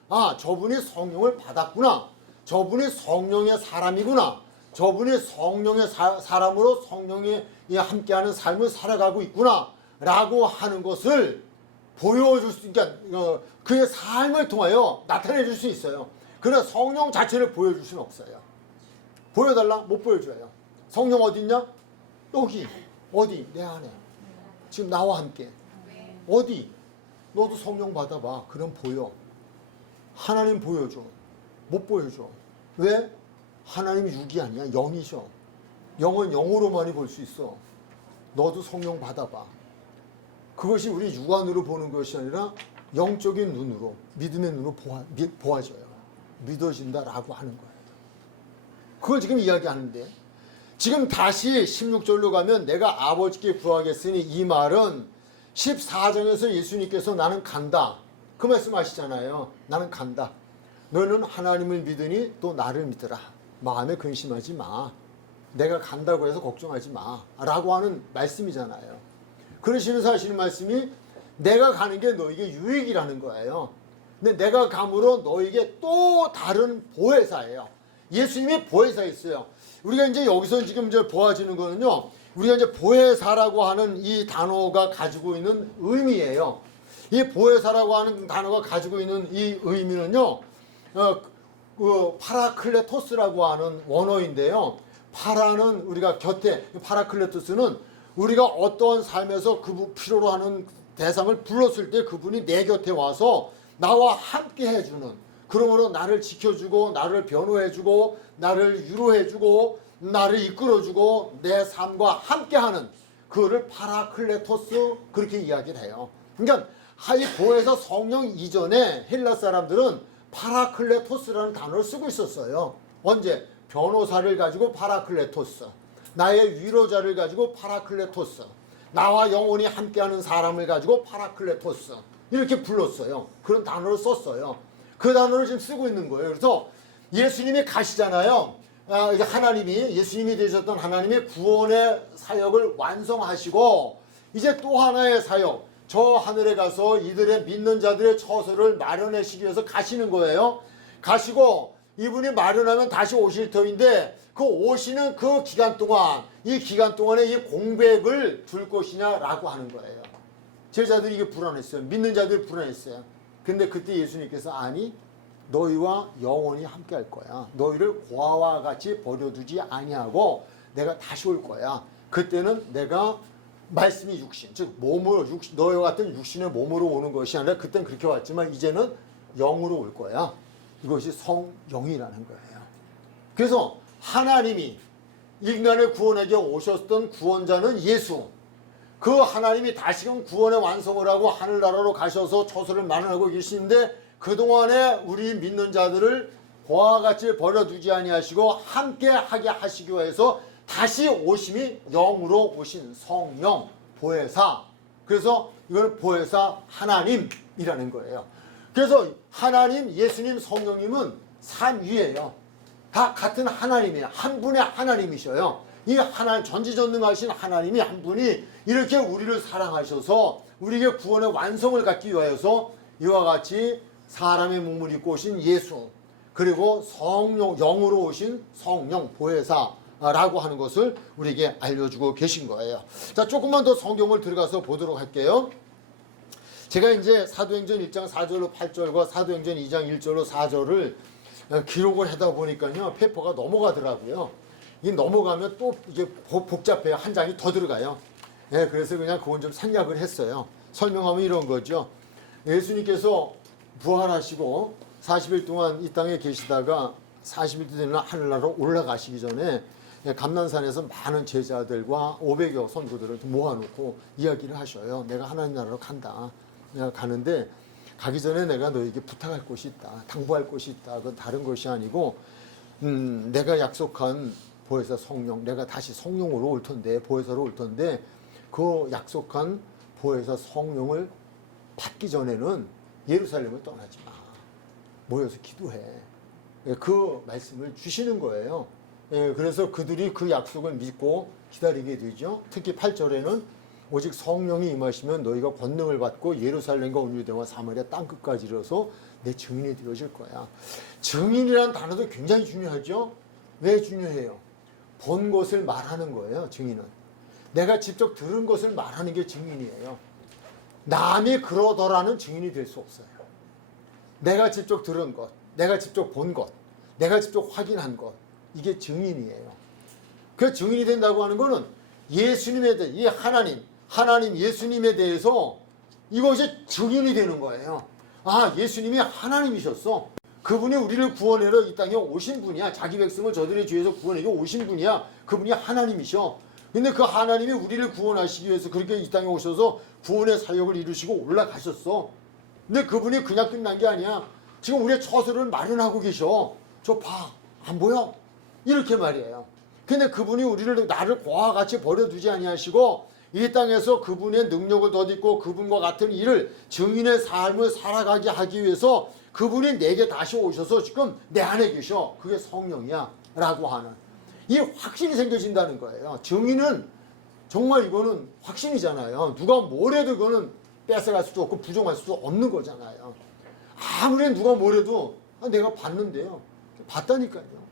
아, 저분이 성령을 받았구나. 저분이 성령의 사람이구나. 저분이 성령의 사람으로 성령이 함께하는 삶을 살아가고 있구나 라고 하는 것을 보여줄 수, 그러니까 그의 삶을 통하여 나타내 줄 수 있어요. 그러나 성령 자체를 보여줄 수는 없어요. 보여달라? 못 보여줘요. 성령 어디 있냐? 여기. 어디? 내 안에. 지금 나와 함께. 어디? 너도 성령 받아봐. 그럼 보여. 하나님 보여줘. 못 보여줘. 왜? 하나님이 육이 아니야. 영이셔. 영은 영으로만이 볼 수 있어. 너도 성령 받아봐. 그것이 우리 육안으로 보는 것이 아니라 영적인 눈으로, 믿음의 눈으로 보아져요. 믿어진다라고 하는 거예요. 그걸 지금 이야기하는데, 지금 다시 16절로 가면 내가 아버지께 구하겠으니, 이 말은 14장에서 예수님께서 나는 간다. 그 말씀 하시잖아요. 나는 간다. 너는 하나님을 믿으니 또 나를 믿으라. 마음에 근심하지 마. 내가 간다고 해서 걱정하지 마. 라고 하는 말씀이잖아요. 그러시면서 하시는 말씀이 내가 가는 게 너에게 유익이라는 거예요. 근데 내가 감으로 너에게 또 다른 보혜사예요. 예수님이 보혜사였어요. 우리가 이제 여기서 지금 이제 보아지는 거는요, 우리가 이제 보혜사라고 하는 이 단어가 가지고 있는 의미예요. 이 보혜사라고 하는 단어가 가지고 있는 이 의미는요, 파라클레토스라고 하는 원어인데요. 파라는 우리가 곁에, 파라클레토스는 우리가 어떠한 삶에서 그 필요로 하는 대상을 불렀을 때 그분이 내 곁에 와서 나와 함께 해주는, 그러므로 나를 지켜주고 나를 변호해주고 나를 위로해주고 나를 이끌어주고 내 삶과 함께하는, 그거를 파라클레토스 그렇게 이야기를 해요. 그러니까 이 보혜사 성령 이전에 헬라 사람들은 파라클레토스라는 단어를 쓰고 있었어요. 언제? 변호사를 가지고 파라클레토스, 나의 위로자를 가지고 파라클레토스, 나와 영원히 함께하는 사람을 가지고 파라클레토스, 이렇게 불렀어요. 그런 단어를 썼어요. 그 단어를 지금 쓰고 있는 거예요. 그래서 예수님이 가시잖아요. 이제 하나님이 예수님이 되셨던 하나님이 구원의 사역을 완성하시고 이제 또 하나의 사역, 저 하늘에 가서 이들의 믿는 자들의 처소를 마련하시기 위해서 가시는 거예요. 가시고 이분이 마련하면 다시 오실 터인데 그 오시는 그 기간 동안 이 기간 동안에 이 공백을 둘 것이냐라고 하는 거예요. 제자들이 이게 불안했어요. 믿는 자들이 불안했어요. 근데 그때 예수님께서 아니 너희와 영원히 함께 할 거야. 너희를 고아와 같이 버려두지 아니하고 내가 다시 올 거야. 그때는 내가 말씀이 육신, 즉 몸으로 너희와 같은 육신의 몸으로 오는 것이 아니라 그때는 그렇게 왔지만 이제는 영으로 올 거야. 이것이 성령이라는 거예요. 그래서 하나님이 인간을 구원하기 오셨던 구원자는 예수. 그 하나님이 다시금 구원의 완성을 하고 하늘나라로 가셔서 처소를 마련하고 계시는데 그동안에 우리 믿는 자들을 고아와 같이 버려두지 아니하시고 함께 하게 하시기 위해서 다시 오심이 영으로 오신 성령, 보혜사. 그래서 이걸 보혜사 하나님이라는 거예요. 그래서 하나님, 예수님, 성령님은 삼위예요. 다 같은 하나님이에요. 한 분의 하나님이셔요. 이 하나님, 전지전능하신 하나님이 한 분이 이렇게 우리를 사랑하셔서 우리에게 구원의 완성을 갖기 위하여서 이와 같이 사람의 몸을 입고 오신 예수, 그리고 성령, 영으로 오신 성령, 보혜사라고 하는 것을 우리에게 알려주고 계신 거예요. 자, 조금만 더 성경을 들어가서 보도록 할게요. 제가 이제 사도행전 1장 4절로 8절과 사도행전 2장 1절로 4절을 기록을 하다 보니까요, 페이퍼가 넘어가더라고요. 이 넘어가면 또 이게 복잡해요. 한 장이 더 들어가요. 예, 그래서 그냥 그건 좀 생략을 했어요. 설명하면 이런 거죠. 예수님께서 부활하시고 40일 동안 이 땅에 계시다가 40일 되는 하늘나라로 올라가시기 전에 감난산에서 많은 제자들과 500여 선교들을 모아놓고 이야기를 하셔요. 내가 하나님 나라로 간다. 내가 가는데 가기 전에 내가 너에게 부탁할 곳이 있다. 당부할 곳이 있다. 그건 다른 것이 아니고 내가 약속한 보혜사 성령, 내가 다시 성령으로 올 텐데, 보혜사로 올 텐데 그 약속한 보혜사 성령을 받기 전에는 예루살렘을 떠나지 마. 모여서 기도해. 그 말씀을 주시는 거예요. 그래서 그들이 그 약속을 믿고 기다리게 되죠. 특히 8절에는 오직 성령이 임하시면 너희가 권능을 받고 예루살렘과 온 유대와 사마리아 땅끝까지 이르러서 내 증인이 되어질 거야. 증인이라는 단어도 굉장히 중요하죠. 왜 중요해요? 본 것을 말하는 거예요. 증인은. 내가 직접 들은 것을 말하는 게 증인이에요. 남이 그러더라는 증인이 될 수 없어요. 내가 직접 들은 것, 내가 직접 본 것, 내가 직접 확인한 것, 이게 증인이에요. 그 증인이 된다고 하는 거는 예수님에 대해, 이 하나님 예수님에 대해서 이것이 증인이 되는 거예요. 아, 예수님이 하나님이셨어. 그분이 우리를 구원하러 이 땅에 오신 분이야. 자기 백성을 저들의 죄에서 구원하기 오신 분이야. 그분이 하나님이셔. 근데 그 하나님이 우리를 구원하시기 위해서 그렇게 이 땅에 오셔서 구원의 사역을 이루시고 올라가셨어. 근데 그분이 그냥 끝난 게 아니야. 지금 우리의 처소를 마련하고 계셔. 저 봐. 안 보여? 이렇게 말이에요. 근데 그분이 나를 고아와 같이 버려두지 아니하시고 이 땅에서 그분의 능력을 덧입고 그분과 같은 일을 증인의 삶을 살아가게 하기 위해서 그분이 내게 다시 오셔서 지금 내 안에 계셔. 그게 성령이야 라고 하는 이 확신이 생겨진다는 거예요. 증인은 정말 이거는 확신이잖아요. 누가 뭐래도 이거는 뺏어갈 수도 없고 부정할 수도 없는 거잖아요. 아무리 누가 뭐래도 내가 봤는데요. 봤다니까요.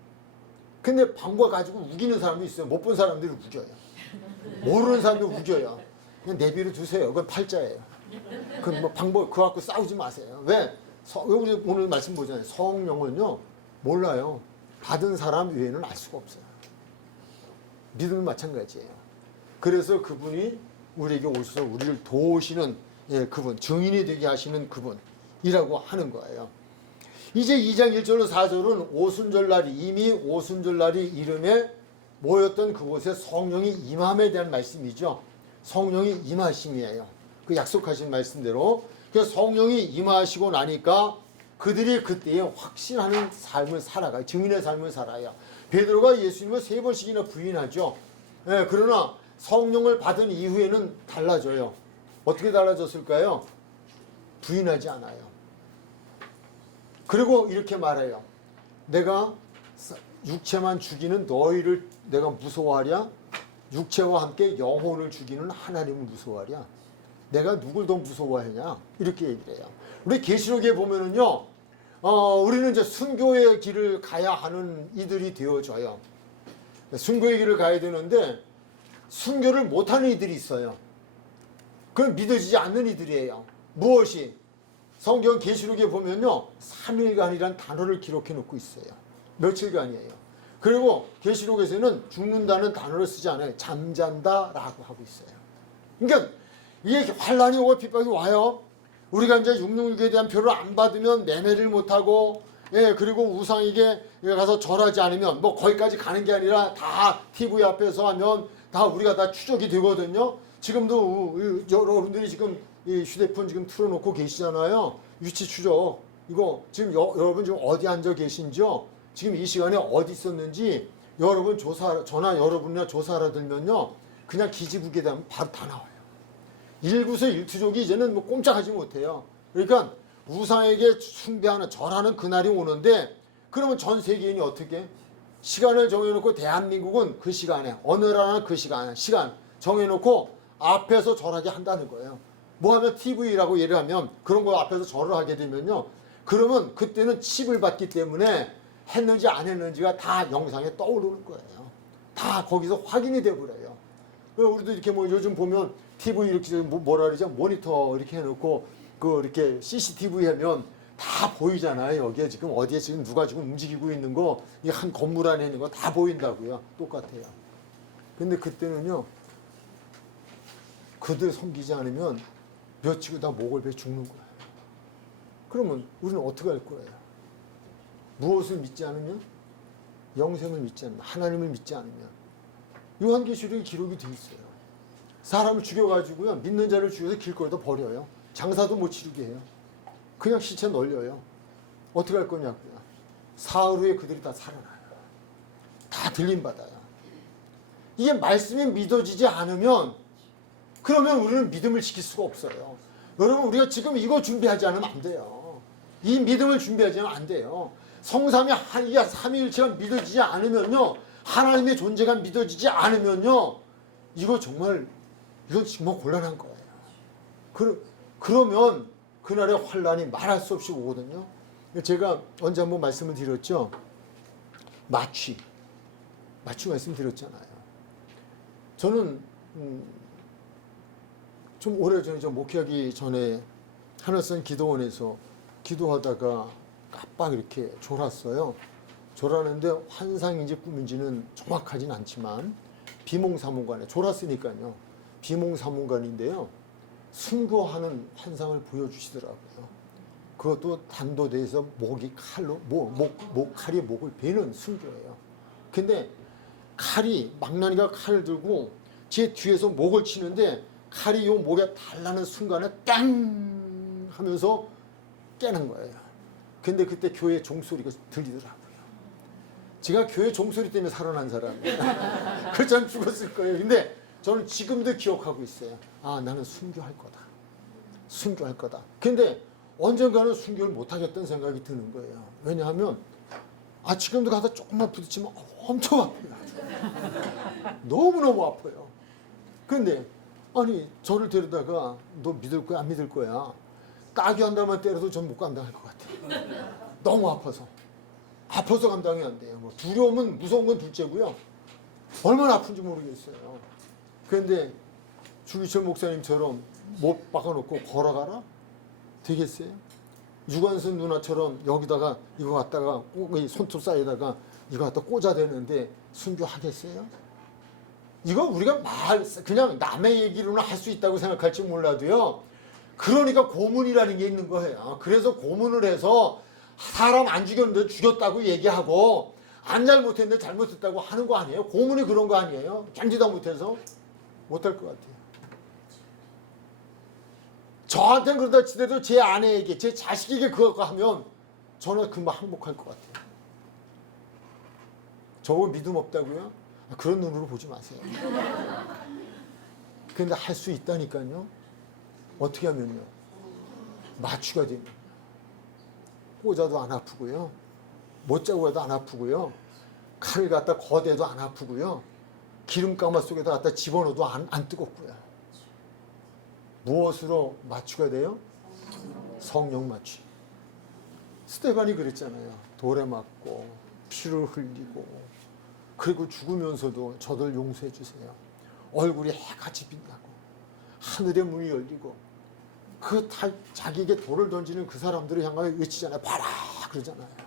근데 방과 가지고 우기는 사람도 있어요. 못 본 사람들이 우겨요. 모르는 사람도 우겨요. 그냥 내비를 두세요. 그건 팔자예요. 그 방법 그거 갖고 싸우지 마세요. 왜? 우리 오늘 말씀 보잖아요. 성령은요 몰라요. 받은 사람 외에는 알 수가 없어요. 믿음은 마찬가지예요. 그래서 그분이 우리에게 오셔서 우리를 도우시는 그분, 증인이 되게 하시는 그분이라고 하는 거예요. 이제 2장 1절로 4절은 오순절날이 이미 오순절날이 이름에 모였던 그곳에 성령이 임함에 대한 말씀이죠. 성령이 임하심이에요. 그 약속하신 말씀대로. 그래서 성령이 임하시고 나니까 그들이 그때에 확신하는 삶을 살아가요. 증인의 삶을 살아요. 베드로가 예수님을 3번씩이나 부인하죠. 그러나 성령을 받은 이후에는 달라져요. 어떻게 달라졌을까요? 부인하지 않아요. 그리고 이렇게 말해요. 내가 육체만 죽이는 너희를 내가 무서워하랴? 육체와 함께 영혼을 죽이는 하나님을 무서워하랴? 내가 누굴 더 무서워하냐? 이렇게 얘기를 해요. 우리 계시록에 보면은요, 우리는 이제 순교의 길을 가야 하는 이들이 되어져요. 순교의 길을 가야 되는데 순교를 못하는 이들이 있어요. 그건 믿어지지 않는 이들이에요. 무엇이? 성경 계시록에 보면요, 3일간이란 단어를 기록해 놓고 있어요. 며칠간이에요. 그리고 계시록에서는 죽는다는 단어를 쓰지 않아요. 잠잔다라고 하고 있어요. 그러니까 이게 환란이 오고 핍박이 와요. 우리가 이제 육육에 대한 표를 안 받으면 매매를 못하고, 예, 그리고 우상에게 가서 절하지 않으면, 뭐 거기까지 가는 게 아니라 다 TV 앞에서 하면 다 우리가 다 추적이 되거든요. 지금도 여러분들이 지금 이 휴대폰 지금 틀어놓고 계시잖아요. 위치 추적. 이거 지금 여러분 지금 어디 앉아 계신지요? 지금 이 시간에 어디 있었는지 여러분 전화 여러분이나 조사하라 들면요, 그냥 기지국에 대한 바로 다 나와요. 일구서 일투족이 이제는 뭐 꼼짝하지 못해요. 그러니까 우상에게 숭배하는 절하는 그날이 오는데, 그러면 전 세계인이 어떻게 시간을 정해놓고 대한민국은 그 시간에 어느 나라나 그 시간 정해놓고 앞에서 절하게 한다는 거예요. 뭐 하면 TV라고 예를 하면 그런 거 앞에서 절을 하게 되면요, 그러면 그때는 칩을 받기 때문에 했는지 안 했는지가 다 영상에 떠오르는 거예요. 다 거기서 확인이 돼버려요. 우리도 이렇게 뭐 요즘 보면 TV 이렇게 뭐라 그러죠? 모니터 이렇게 해놓고 그 이렇게 CCTV 하면 다 보이잖아요. 여기에 지금 어디에 지금 누가 지금 움직이고 있는 거, 이 한 건물 안에 있는 거 다 보인다고요. 똑같아요. 근데 그때는요, 그들 섬기지 않으면 며칠 다 목을 베 죽는 거예요. 그러면 우리는 어떻게 할 거예요? 무엇을 믿지 않으면? 영생을 믿지 않으면, 하나님을 믿지 않으면. 요한계시록에 기록이 돼 있어요. 사람을 죽여가지고요, 믿는 자를 죽여서 길거리에다 버려요. 장사도 못 치르게 해요. 그냥 시체 널려요. 어떻게 할 거냐고요. 사흘 후에 그들이 다 살아나요. 다 들림받아요. 이게 말씀이 믿어지지 않으면, 그러면 우리는 믿음을 지킬 수가 없어요. 여러분, 우리가 지금 이거 준비하지 않으면 안 돼요. 이 믿음을 준비하지 않으면 안 돼요. 성삼위 삼위일체가 믿어지지 않으면요, 하나님의 존재가 믿어지지 않으면요, 이거 정말 곤란한 거예요. 그러면 그날의 환란이 말할 수 없이 오거든요. 제가 언제 한번 말씀을 드렸죠. 마취 말씀드렸잖아요. 저는 좀 오래전에 목회하기 전에 하늘산 기도원에서 기도하다가 깜빡 이렇게 졸았어요. 졸았는데 환상인지 꿈인지는 정확하진 않지만 비몽사몽간에 졸았으니까요. 비몽사몽간인데요, 순교하는 환상을 보여주시더라고요. 그것도 단도대에서 칼이 목을 베는 순교예요. 근데 망나니가 칼을 들고 제 뒤에서 목을 치는데 칼이 요 목에 달라는 순간에 깡 하면서 깨는 거예요. 근데 그때 교회 종소리가 들리더라고요. 제가 교회 종소리 때문에 살아난 사람이에요. 그렇잖아요. 죽었을 거예요. 근데 저는 지금도 기억하고 있어요. 아, 나는 순교할 거다. 근데 언젠가는 순교를 못하겠다는 생각이 드는 거예요. 왜냐하면 지금도 가서 조금만 부딪히면 엄청 아파요. 너무너무 아파요. 근데 아니, 저를 데려다가 너 믿을 거야 안 믿을 거야, 따귀 한 대만 때려도 전 못 감당할 것 같아요. 너무 아파서 감당이 안 돼요. 뭐 두려움은, 무서운 건 둘째고요, 얼마나 아픈지 모르겠어요. 그런데 주기철 목사님처럼 못 박아놓고 걸어가라? 되겠어요? 유관순 누나처럼 여기다가 이거 갖다가 손톱 사이에다가 이거 갖다 꽂아대는데 순교하겠어요? 이거 우리가 그냥 남의 얘기로는 할 수 있다고 생각할지 몰라도요, 그러니까 고문이라는 게 있는 거예요. 그래서 고문을 해서 사람 안 죽였는데 죽였다고 얘기하고, 안 잘못했는데 잘못했다고 하는 거 아니에요? 고문이 그런 거 아니에요? 견디다 못해서 못할 것 같아요. 저한테는 그러다 치더라도 제 아내에게, 제 자식에게 그거 하면 저는 금방 항복할 것 같아요. 저거 믿음 없다고요? 그런 눈으로 보지 마세요. 근데 할 수 있다니까요. 어떻게 하면요, 마취가 되면 꽂아도 안 아프고요, 못 자고 해도 안 아프고요, 칼을 갖다 거대도 안 아프고요. 기름가마 속에다 갖다 집어넣어도 안 뜨겁고요. 무엇으로 맞추가 돼요? 성령 맞추. 스데반이 그랬잖아요. 돌에 맞고 피를 흘리고 그리고 죽으면서도 저들 용서해 주세요. 얼굴이 해같이 빛나고 하늘의 문이 열리고 그 자기에게 돌을 던지는 그 사람들을 향하여 외치잖아요. 봐라 그러잖아요.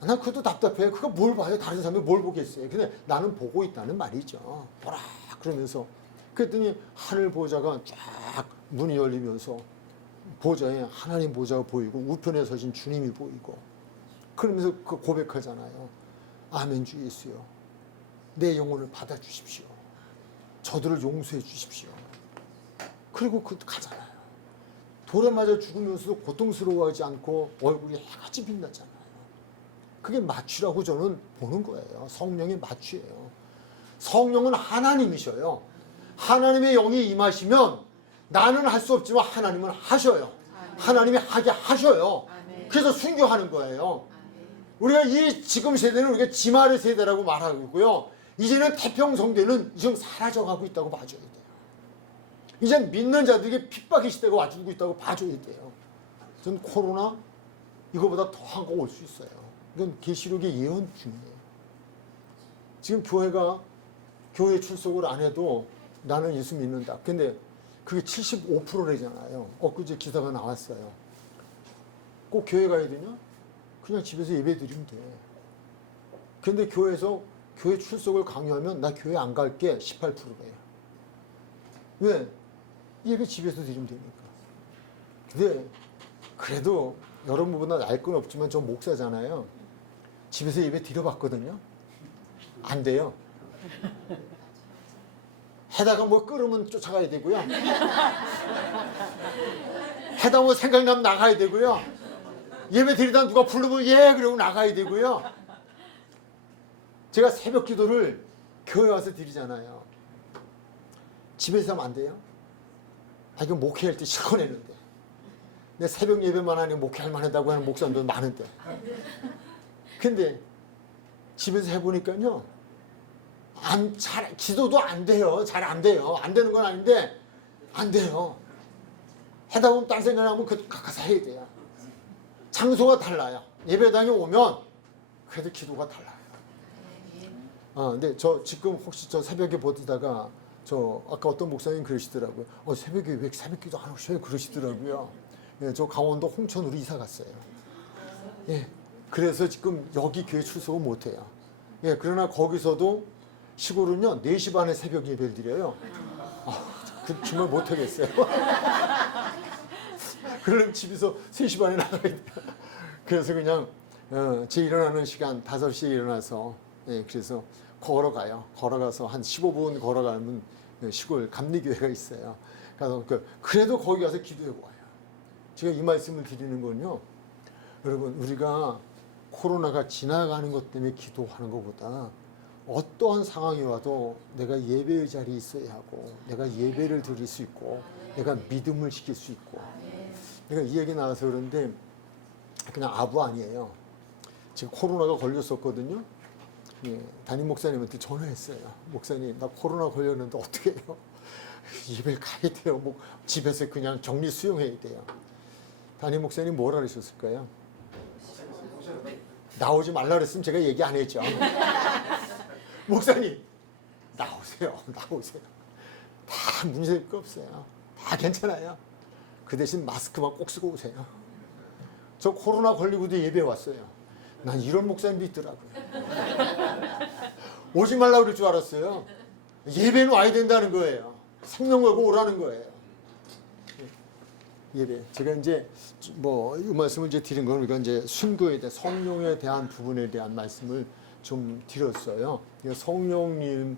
난 그것도 답답해요. 그거 뭘 봐요? 다른 사람이 뭘 보겠어요? 근데 나는 보고 있다는 말이죠. 보라 그러면서 그랬더니 하늘 보좌가 쫙 문이 열리면서 보좌에 하나님 보좌가 보이고 우편에 서신 주님이 보이고 그러면서 그 고백하잖아요. 아멘 주 예수요. 내 영혼을 받아주십시오. 저들을 용서해 주십시오. 그리고 그 가잖아요. 돌에 맞아 죽으면서도 고통스러워하지 않고 얼굴이 해같이 빛나잖아요. 그게 마취라고 저는 보는 거예요. 성령의 마취예요. 성령은 하나님이셔요. 하나님의 영이 임하시면 나는 할 수 없지만 하나님은 하셔요. 하나님이 하게 하셔요. 그래서 순교하는 거예요. 우리가 이 지금 세대는 우리가 지마르 세대라고 말하고 있고요. 이제는 태평성대는 지금 사라져가고 있다고 봐줘야 돼요. 이제 믿는 자들에게 핍박의 시대가 와주고 있다고 봐줘야 돼요. 전 코로나 이거보다 더한 거 올 수 있어요. 이건 계시록의 예언 중이에요. 지금 교회가 교회 출석을 안 해도 나는 예수 믿는다. 근데 그게 75%래잖아요. 엊그제 기사가 나왔어요. 꼭 교회 가야 되냐? 그냥 집에서 예배 드리면 돼. 근데 교회에서 교회 출석을 강요하면 나 교회 안 갈게 18%래요. 왜? 예배 집에서 드리면 되니까. 근데 그래도 여러분보다 알 건 없지만 저 목사잖아요. 집에서 예배 드려봤거든요. 안 돼요. 해다가 뭐 끓으면 쫓아가야 되고요. 해다 뭐 생각나면 나가야 되고요. 예배 드리다 누가 부르면 예 그러고 나가야 되고요. 제가 새벽 기도를 교회 와서 드리잖아요. 집에서 하면 안 돼요? 아 이거 목회할 때 실컷 내는데 내 새벽 예배만 하니 목회할 만하다고 하는 목사님도 많은데 근데 집에서 해보니까요 기도도 안 돼요. 잘 안 돼요. 안 되는 건 아닌데 안 돼요. 하다 보면 딴 생각하면 그 가까이 해야 돼요. 장소가 달라요. 예배당에 오면 그래도 기도가 달라요. 근데 저 지금 혹시 저 새벽에 보다가 저 아까 어떤 목사님 그러시더라고요. 새벽에 왜 새벽 기도 안 오셔요? 그러시더라고요. 예, 저 강원도 홍천으로 이사 갔어요. 예, 그래서 지금 여기 교회 출석을 못 해요. 예, 그러나 거기서도 시골은요 4시 반에 새벽 예배를 드려요. 정말 못 하겠어요. 그러면 집에서 3시 반에 나가야 돼요. 그래서 그냥 제 일어나는 시간 5시에 일어나서 예, 그래서 걸어가요. 걸어가서 한 15분 걸어가면 시골 감리교회가 있어요. 그래서 그래도 거기 가서 기도해 와요. 제가 이 말씀을 드리는 건요. 여러분 우리가 코로나가 지나가는 것 때문에 기도하는 것보다 어떠한 상황이 와도 내가 예배의 자리에 있어야 하고 내가 예배를 드릴 수 있고 내가 믿음을 지킬 수 있고 내가 이 얘기 나와서 그런데 그냥 아부 아니에요. 지금 코로나가 걸렸었거든요. 예, 담임 목사님한테 전화했어요. 목사님 나 코로나 걸렸는데 어떻게 해요? 예배를 가야 돼요. 뭐 집에서 그냥 격리 수용해야 돼요. 담임 목사님 뭐라 그러셨을까요? 나오지 말라 그랬으면 제가 얘기 안 했죠. 목사님 나오세요. 나오세요. 다 문제될 거 없어요. 다 괜찮아요. 그 대신 마스크만 꼭 쓰고 오세요. 저 코로나 걸리고도 예배 왔어요. 난 이런 목사님도 있더라고요. 오지 말라고 그럴 줄 알았어요. 예배는 와야 된다는 거예요. 생명 걸고 오라는 거예요. 예배. 제가 이제 뭐 이 말씀을 이제 드린 건 우리가 이제 순교에 대한 성령에 대한 부분에 대한 말씀을 좀 드렸어요. 성령님은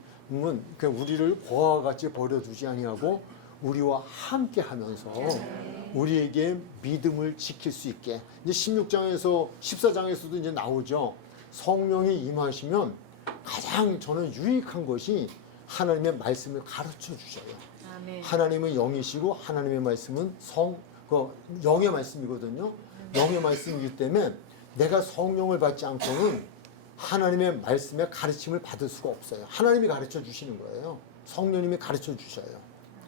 우리를 고아와 같이 버려두지 아니하고 우리와 함께 하면서 우리에게 믿음을 지킬 수 있게. 이제 16장에서 14장에서도 이제 나오죠. 성령이 임하시면 가장 저는 유익한 것이 하나님의 말씀을 가르쳐 주셔요. 아멘. 하나님은 영이시고 하나님의 말씀은 영의 말씀이거든요. 영의 말씀이기 때문에 내가 성령을 받지 않고는 하나님의 말씀에 가르침을 받을 수가 없어요. 하나님이 가르쳐 주시는 거예요. 성령님이 가르쳐 주셔요.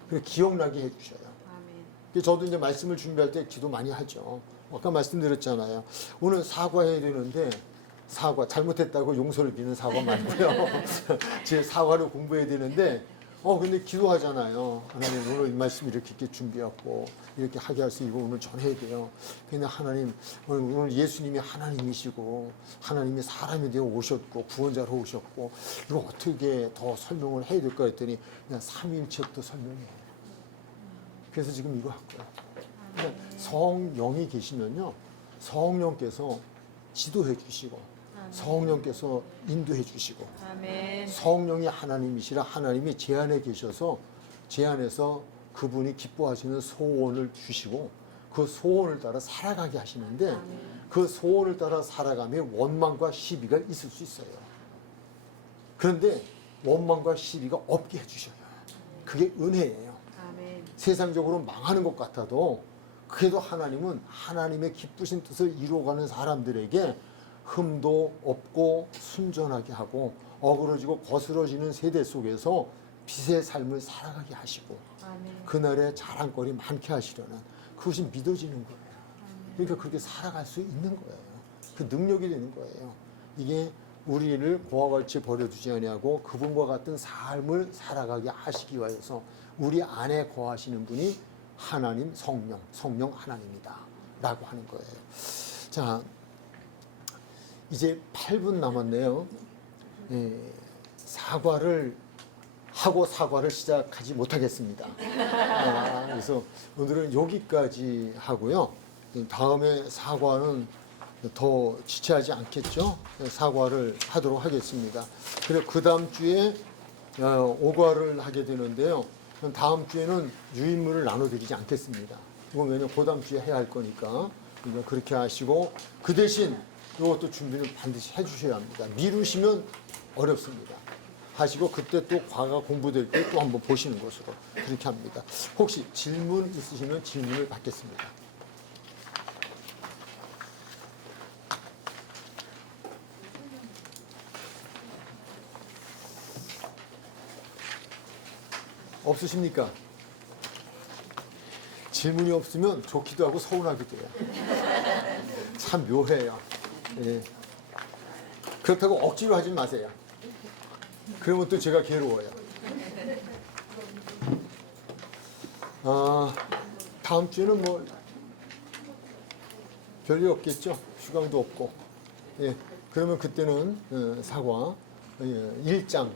그리고 기억나게 해 주셔요. 아멘. 저도 이제 말씀을 준비할 때 기도 많이 하죠. 아까 말씀드렸잖아요. 오늘 사과해야 되는데 사과 잘못했다고 용서를 비는 사과 말고요. 제 사과를 공부해야 되는데 근데 기도하잖아요. 하나님 오늘 이 말씀 이렇게 준비하고 이렇게 하게 할 수 이거 오늘 전해야 돼요. 근데 하나님 오늘 예수님이 하나님이시고 하나님이 사람이 되어 오셨고 구원자로 오셨고 이거 어떻게 더 설명을 해야 될까 했더니 그냥 삼위일체부터 설명해요. 그래서 지금 이거 할거예요. 그러니까 성령이 계시면요, 성령께서 지도해 주시고 성령께서 인도해 주시고 아멘. 성령이 하나님이시라 하나님이 제 안에 계셔서 제 안에서 그분이 기뻐하시는 소원을 주시고 그 소원을 따라 살아가게 하시는데 그 소원을 따라 살아가면 원망과 시비가 있을 수 있어요. 그런데 원망과 시비가 없게 해주셔요. 그게 은혜예요. 아멘. 세상적으로 망하는 것 같아도 그래도 하나님은 하나님의 기쁘신 뜻을 이루어가는 사람들에게 흠도 없고 순전하게 하고 어그러지고 거스러지는 세대 속에서 빛의 삶을 살아가게 하시고 아멘. 그날에 자랑거리 많게 하시려는 그것이 믿어지는 거예요. 그러니까 그렇게 살아갈 수 있는 거예요. 그 능력이 되는 거예요. 이게 우리를 고와 같이 버려두지 아니하고 그분과 같은 삶을 살아가게 하시기 위해서 우리 안에 거하시는 분이 하나님 성령 하나님이다 라고 하는 거예요. 자, 이제 8분 남았네요. 사과를 하고 사과를 시작하지 못하겠습니다. 그래서 오늘은 여기까지 하고요. 다음에 사과는 더 지체하지 않겠죠? 사과를 하도록 하겠습니다. 그리고 그 다음 주에 오과를 하게 되는데요. 다음 주에는 유인물을 나눠드리지 않겠습니다. 이건 왜냐면 그 다음 주에 해야 할 거니까 그렇게 하시고 그 대신 이것도 준비는 반드시 해주셔야 합니다. 미루시면 어렵습니다. 하시고 그때 또 과가 공부될 때 또 한번 보시는 것으로 그렇게 합니다. 혹시 질문 있으시면 질문을 받겠습니다. 없으십니까? 질문이 없으면 좋기도 하고 서운하기도 해요. 참 묘해요. 예. 그렇다고 억지로 하지 마세요. 그러면 또 제가 괴로워요. 다음 주에는 뭐 별일 없겠죠. 휴강도 없고. 예. 그러면 그때는 사과 1장을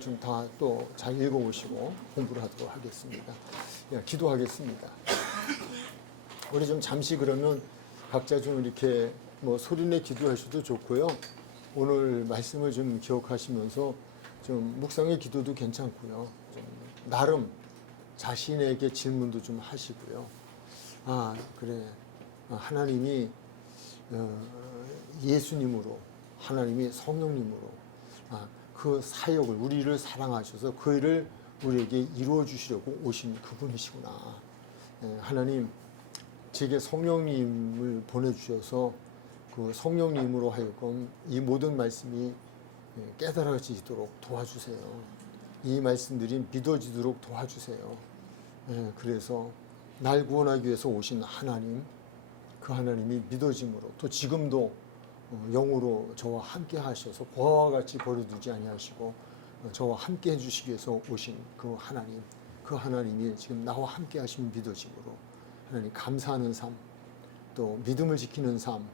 좀 다 또 잘 읽어보시고 공부를 하도록 하겠습니다. 예, 기도하겠습니다. 우리 좀 잠시 그러면 각자 좀 이렇게 뭐 소리내 기도하셔도 좋고요. 오늘 말씀을 좀 기억하시면서 좀 묵상의 기도도 괜찮고요. 좀 나름 자신에게 질문도 좀 하시고요. 그래. 하나님이 예수님으로, 하나님이 성령님으로 그 사역을, 우리를 사랑하셔서 그 일을 우리에게 이루어 주시려고 오신 그분이시구나. 하나님, 제게 성령님을 보내주셔서 그 성령님으로 하여금 이 모든 말씀이 깨달아지도록 도와주세요. 이 말씀들이 믿어지도록 도와주세요. 그래서 날 구원하기 위해서 오신 하나님, 그 하나님이 믿어짐으로 또 지금도 영으로 저와 함께 하셔서 고아와 같이 버려두지 아니하시고 저와 함께 해주시기 위해서 오신 그 하나님, 그 하나님이 지금 나와 함께 하시면 믿어짐으로 하나님 감사하는 삶, 또 믿음을 지키는 삶,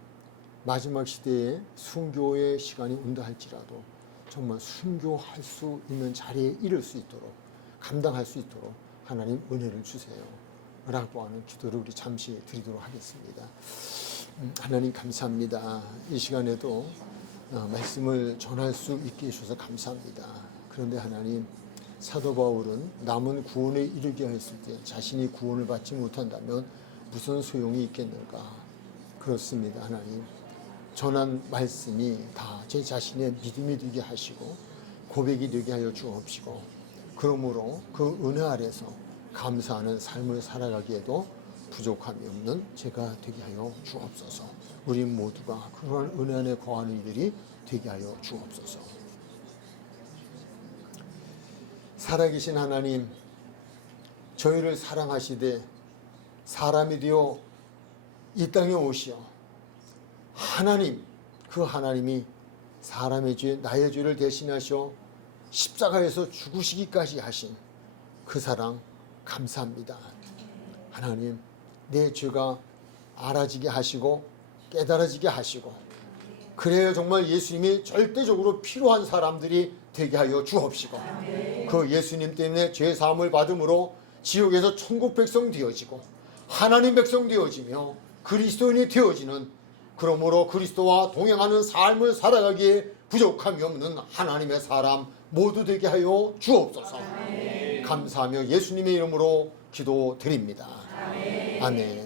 마지막 시대에 순교의 시간이 온다 할지라도 정말 순교할 수 있는 자리에 이를 수 있도록, 감당할 수 있도록 하나님 은혜를 주세요 라고 하는 기도를 우리 잠시 드리도록 하겠습니다. 하나님 감사합니다. 이 시간에도 말씀을 전할 수 있게 해주셔서 감사합니다. 그런데 하나님, 사도 바울은 남은 구원에 이르게 했을 때 자신이 구원을 받지 못한다면 무슨 소용이 있겠는가? 그렇습니다. 하나님, 전한 말씀이 다 제 자신의 믿음이 되게 하시고 고백이 되게 하여 주옵시고, 그러므로 그 은혜 아래서 감사하는 삶을 살아가기에도 부족함이 없는 제가 되게 하여 주옵소서. 우리 모두가 그러한 은혜 안에 거하는 이들이 되게 하여 주옵소서. 살아계신 하나님, 저희를 사랑하시되 사람이 되어 이 땅에 오시어 하나님, 그 하나님이 사람의 죄, 나의 죄를 대신하셔 십자가에서 죽으시기까지 하신 그 사랑 감사합니다. 하나님, 내 죄가 알아지게 하시고 깨달아지게 하시고, 그래야 정말 예수님이 절대적으로 필요한 사람들이 되게 하여 주옵시고, 그 예수님 때문에 죄 사함을 받음으로 지옥에서 천국 백성 되어지고 하나님 백성 되어지며 그리스도인이 되어지는, 그러므로 그리스도와 동행하는 삶을 살아가기에 부족함이 없는 하나님의 사람 모두 되게 하여 주옵소서. 감사하며 예수님의 이름으로 기도드립니다. 아멘.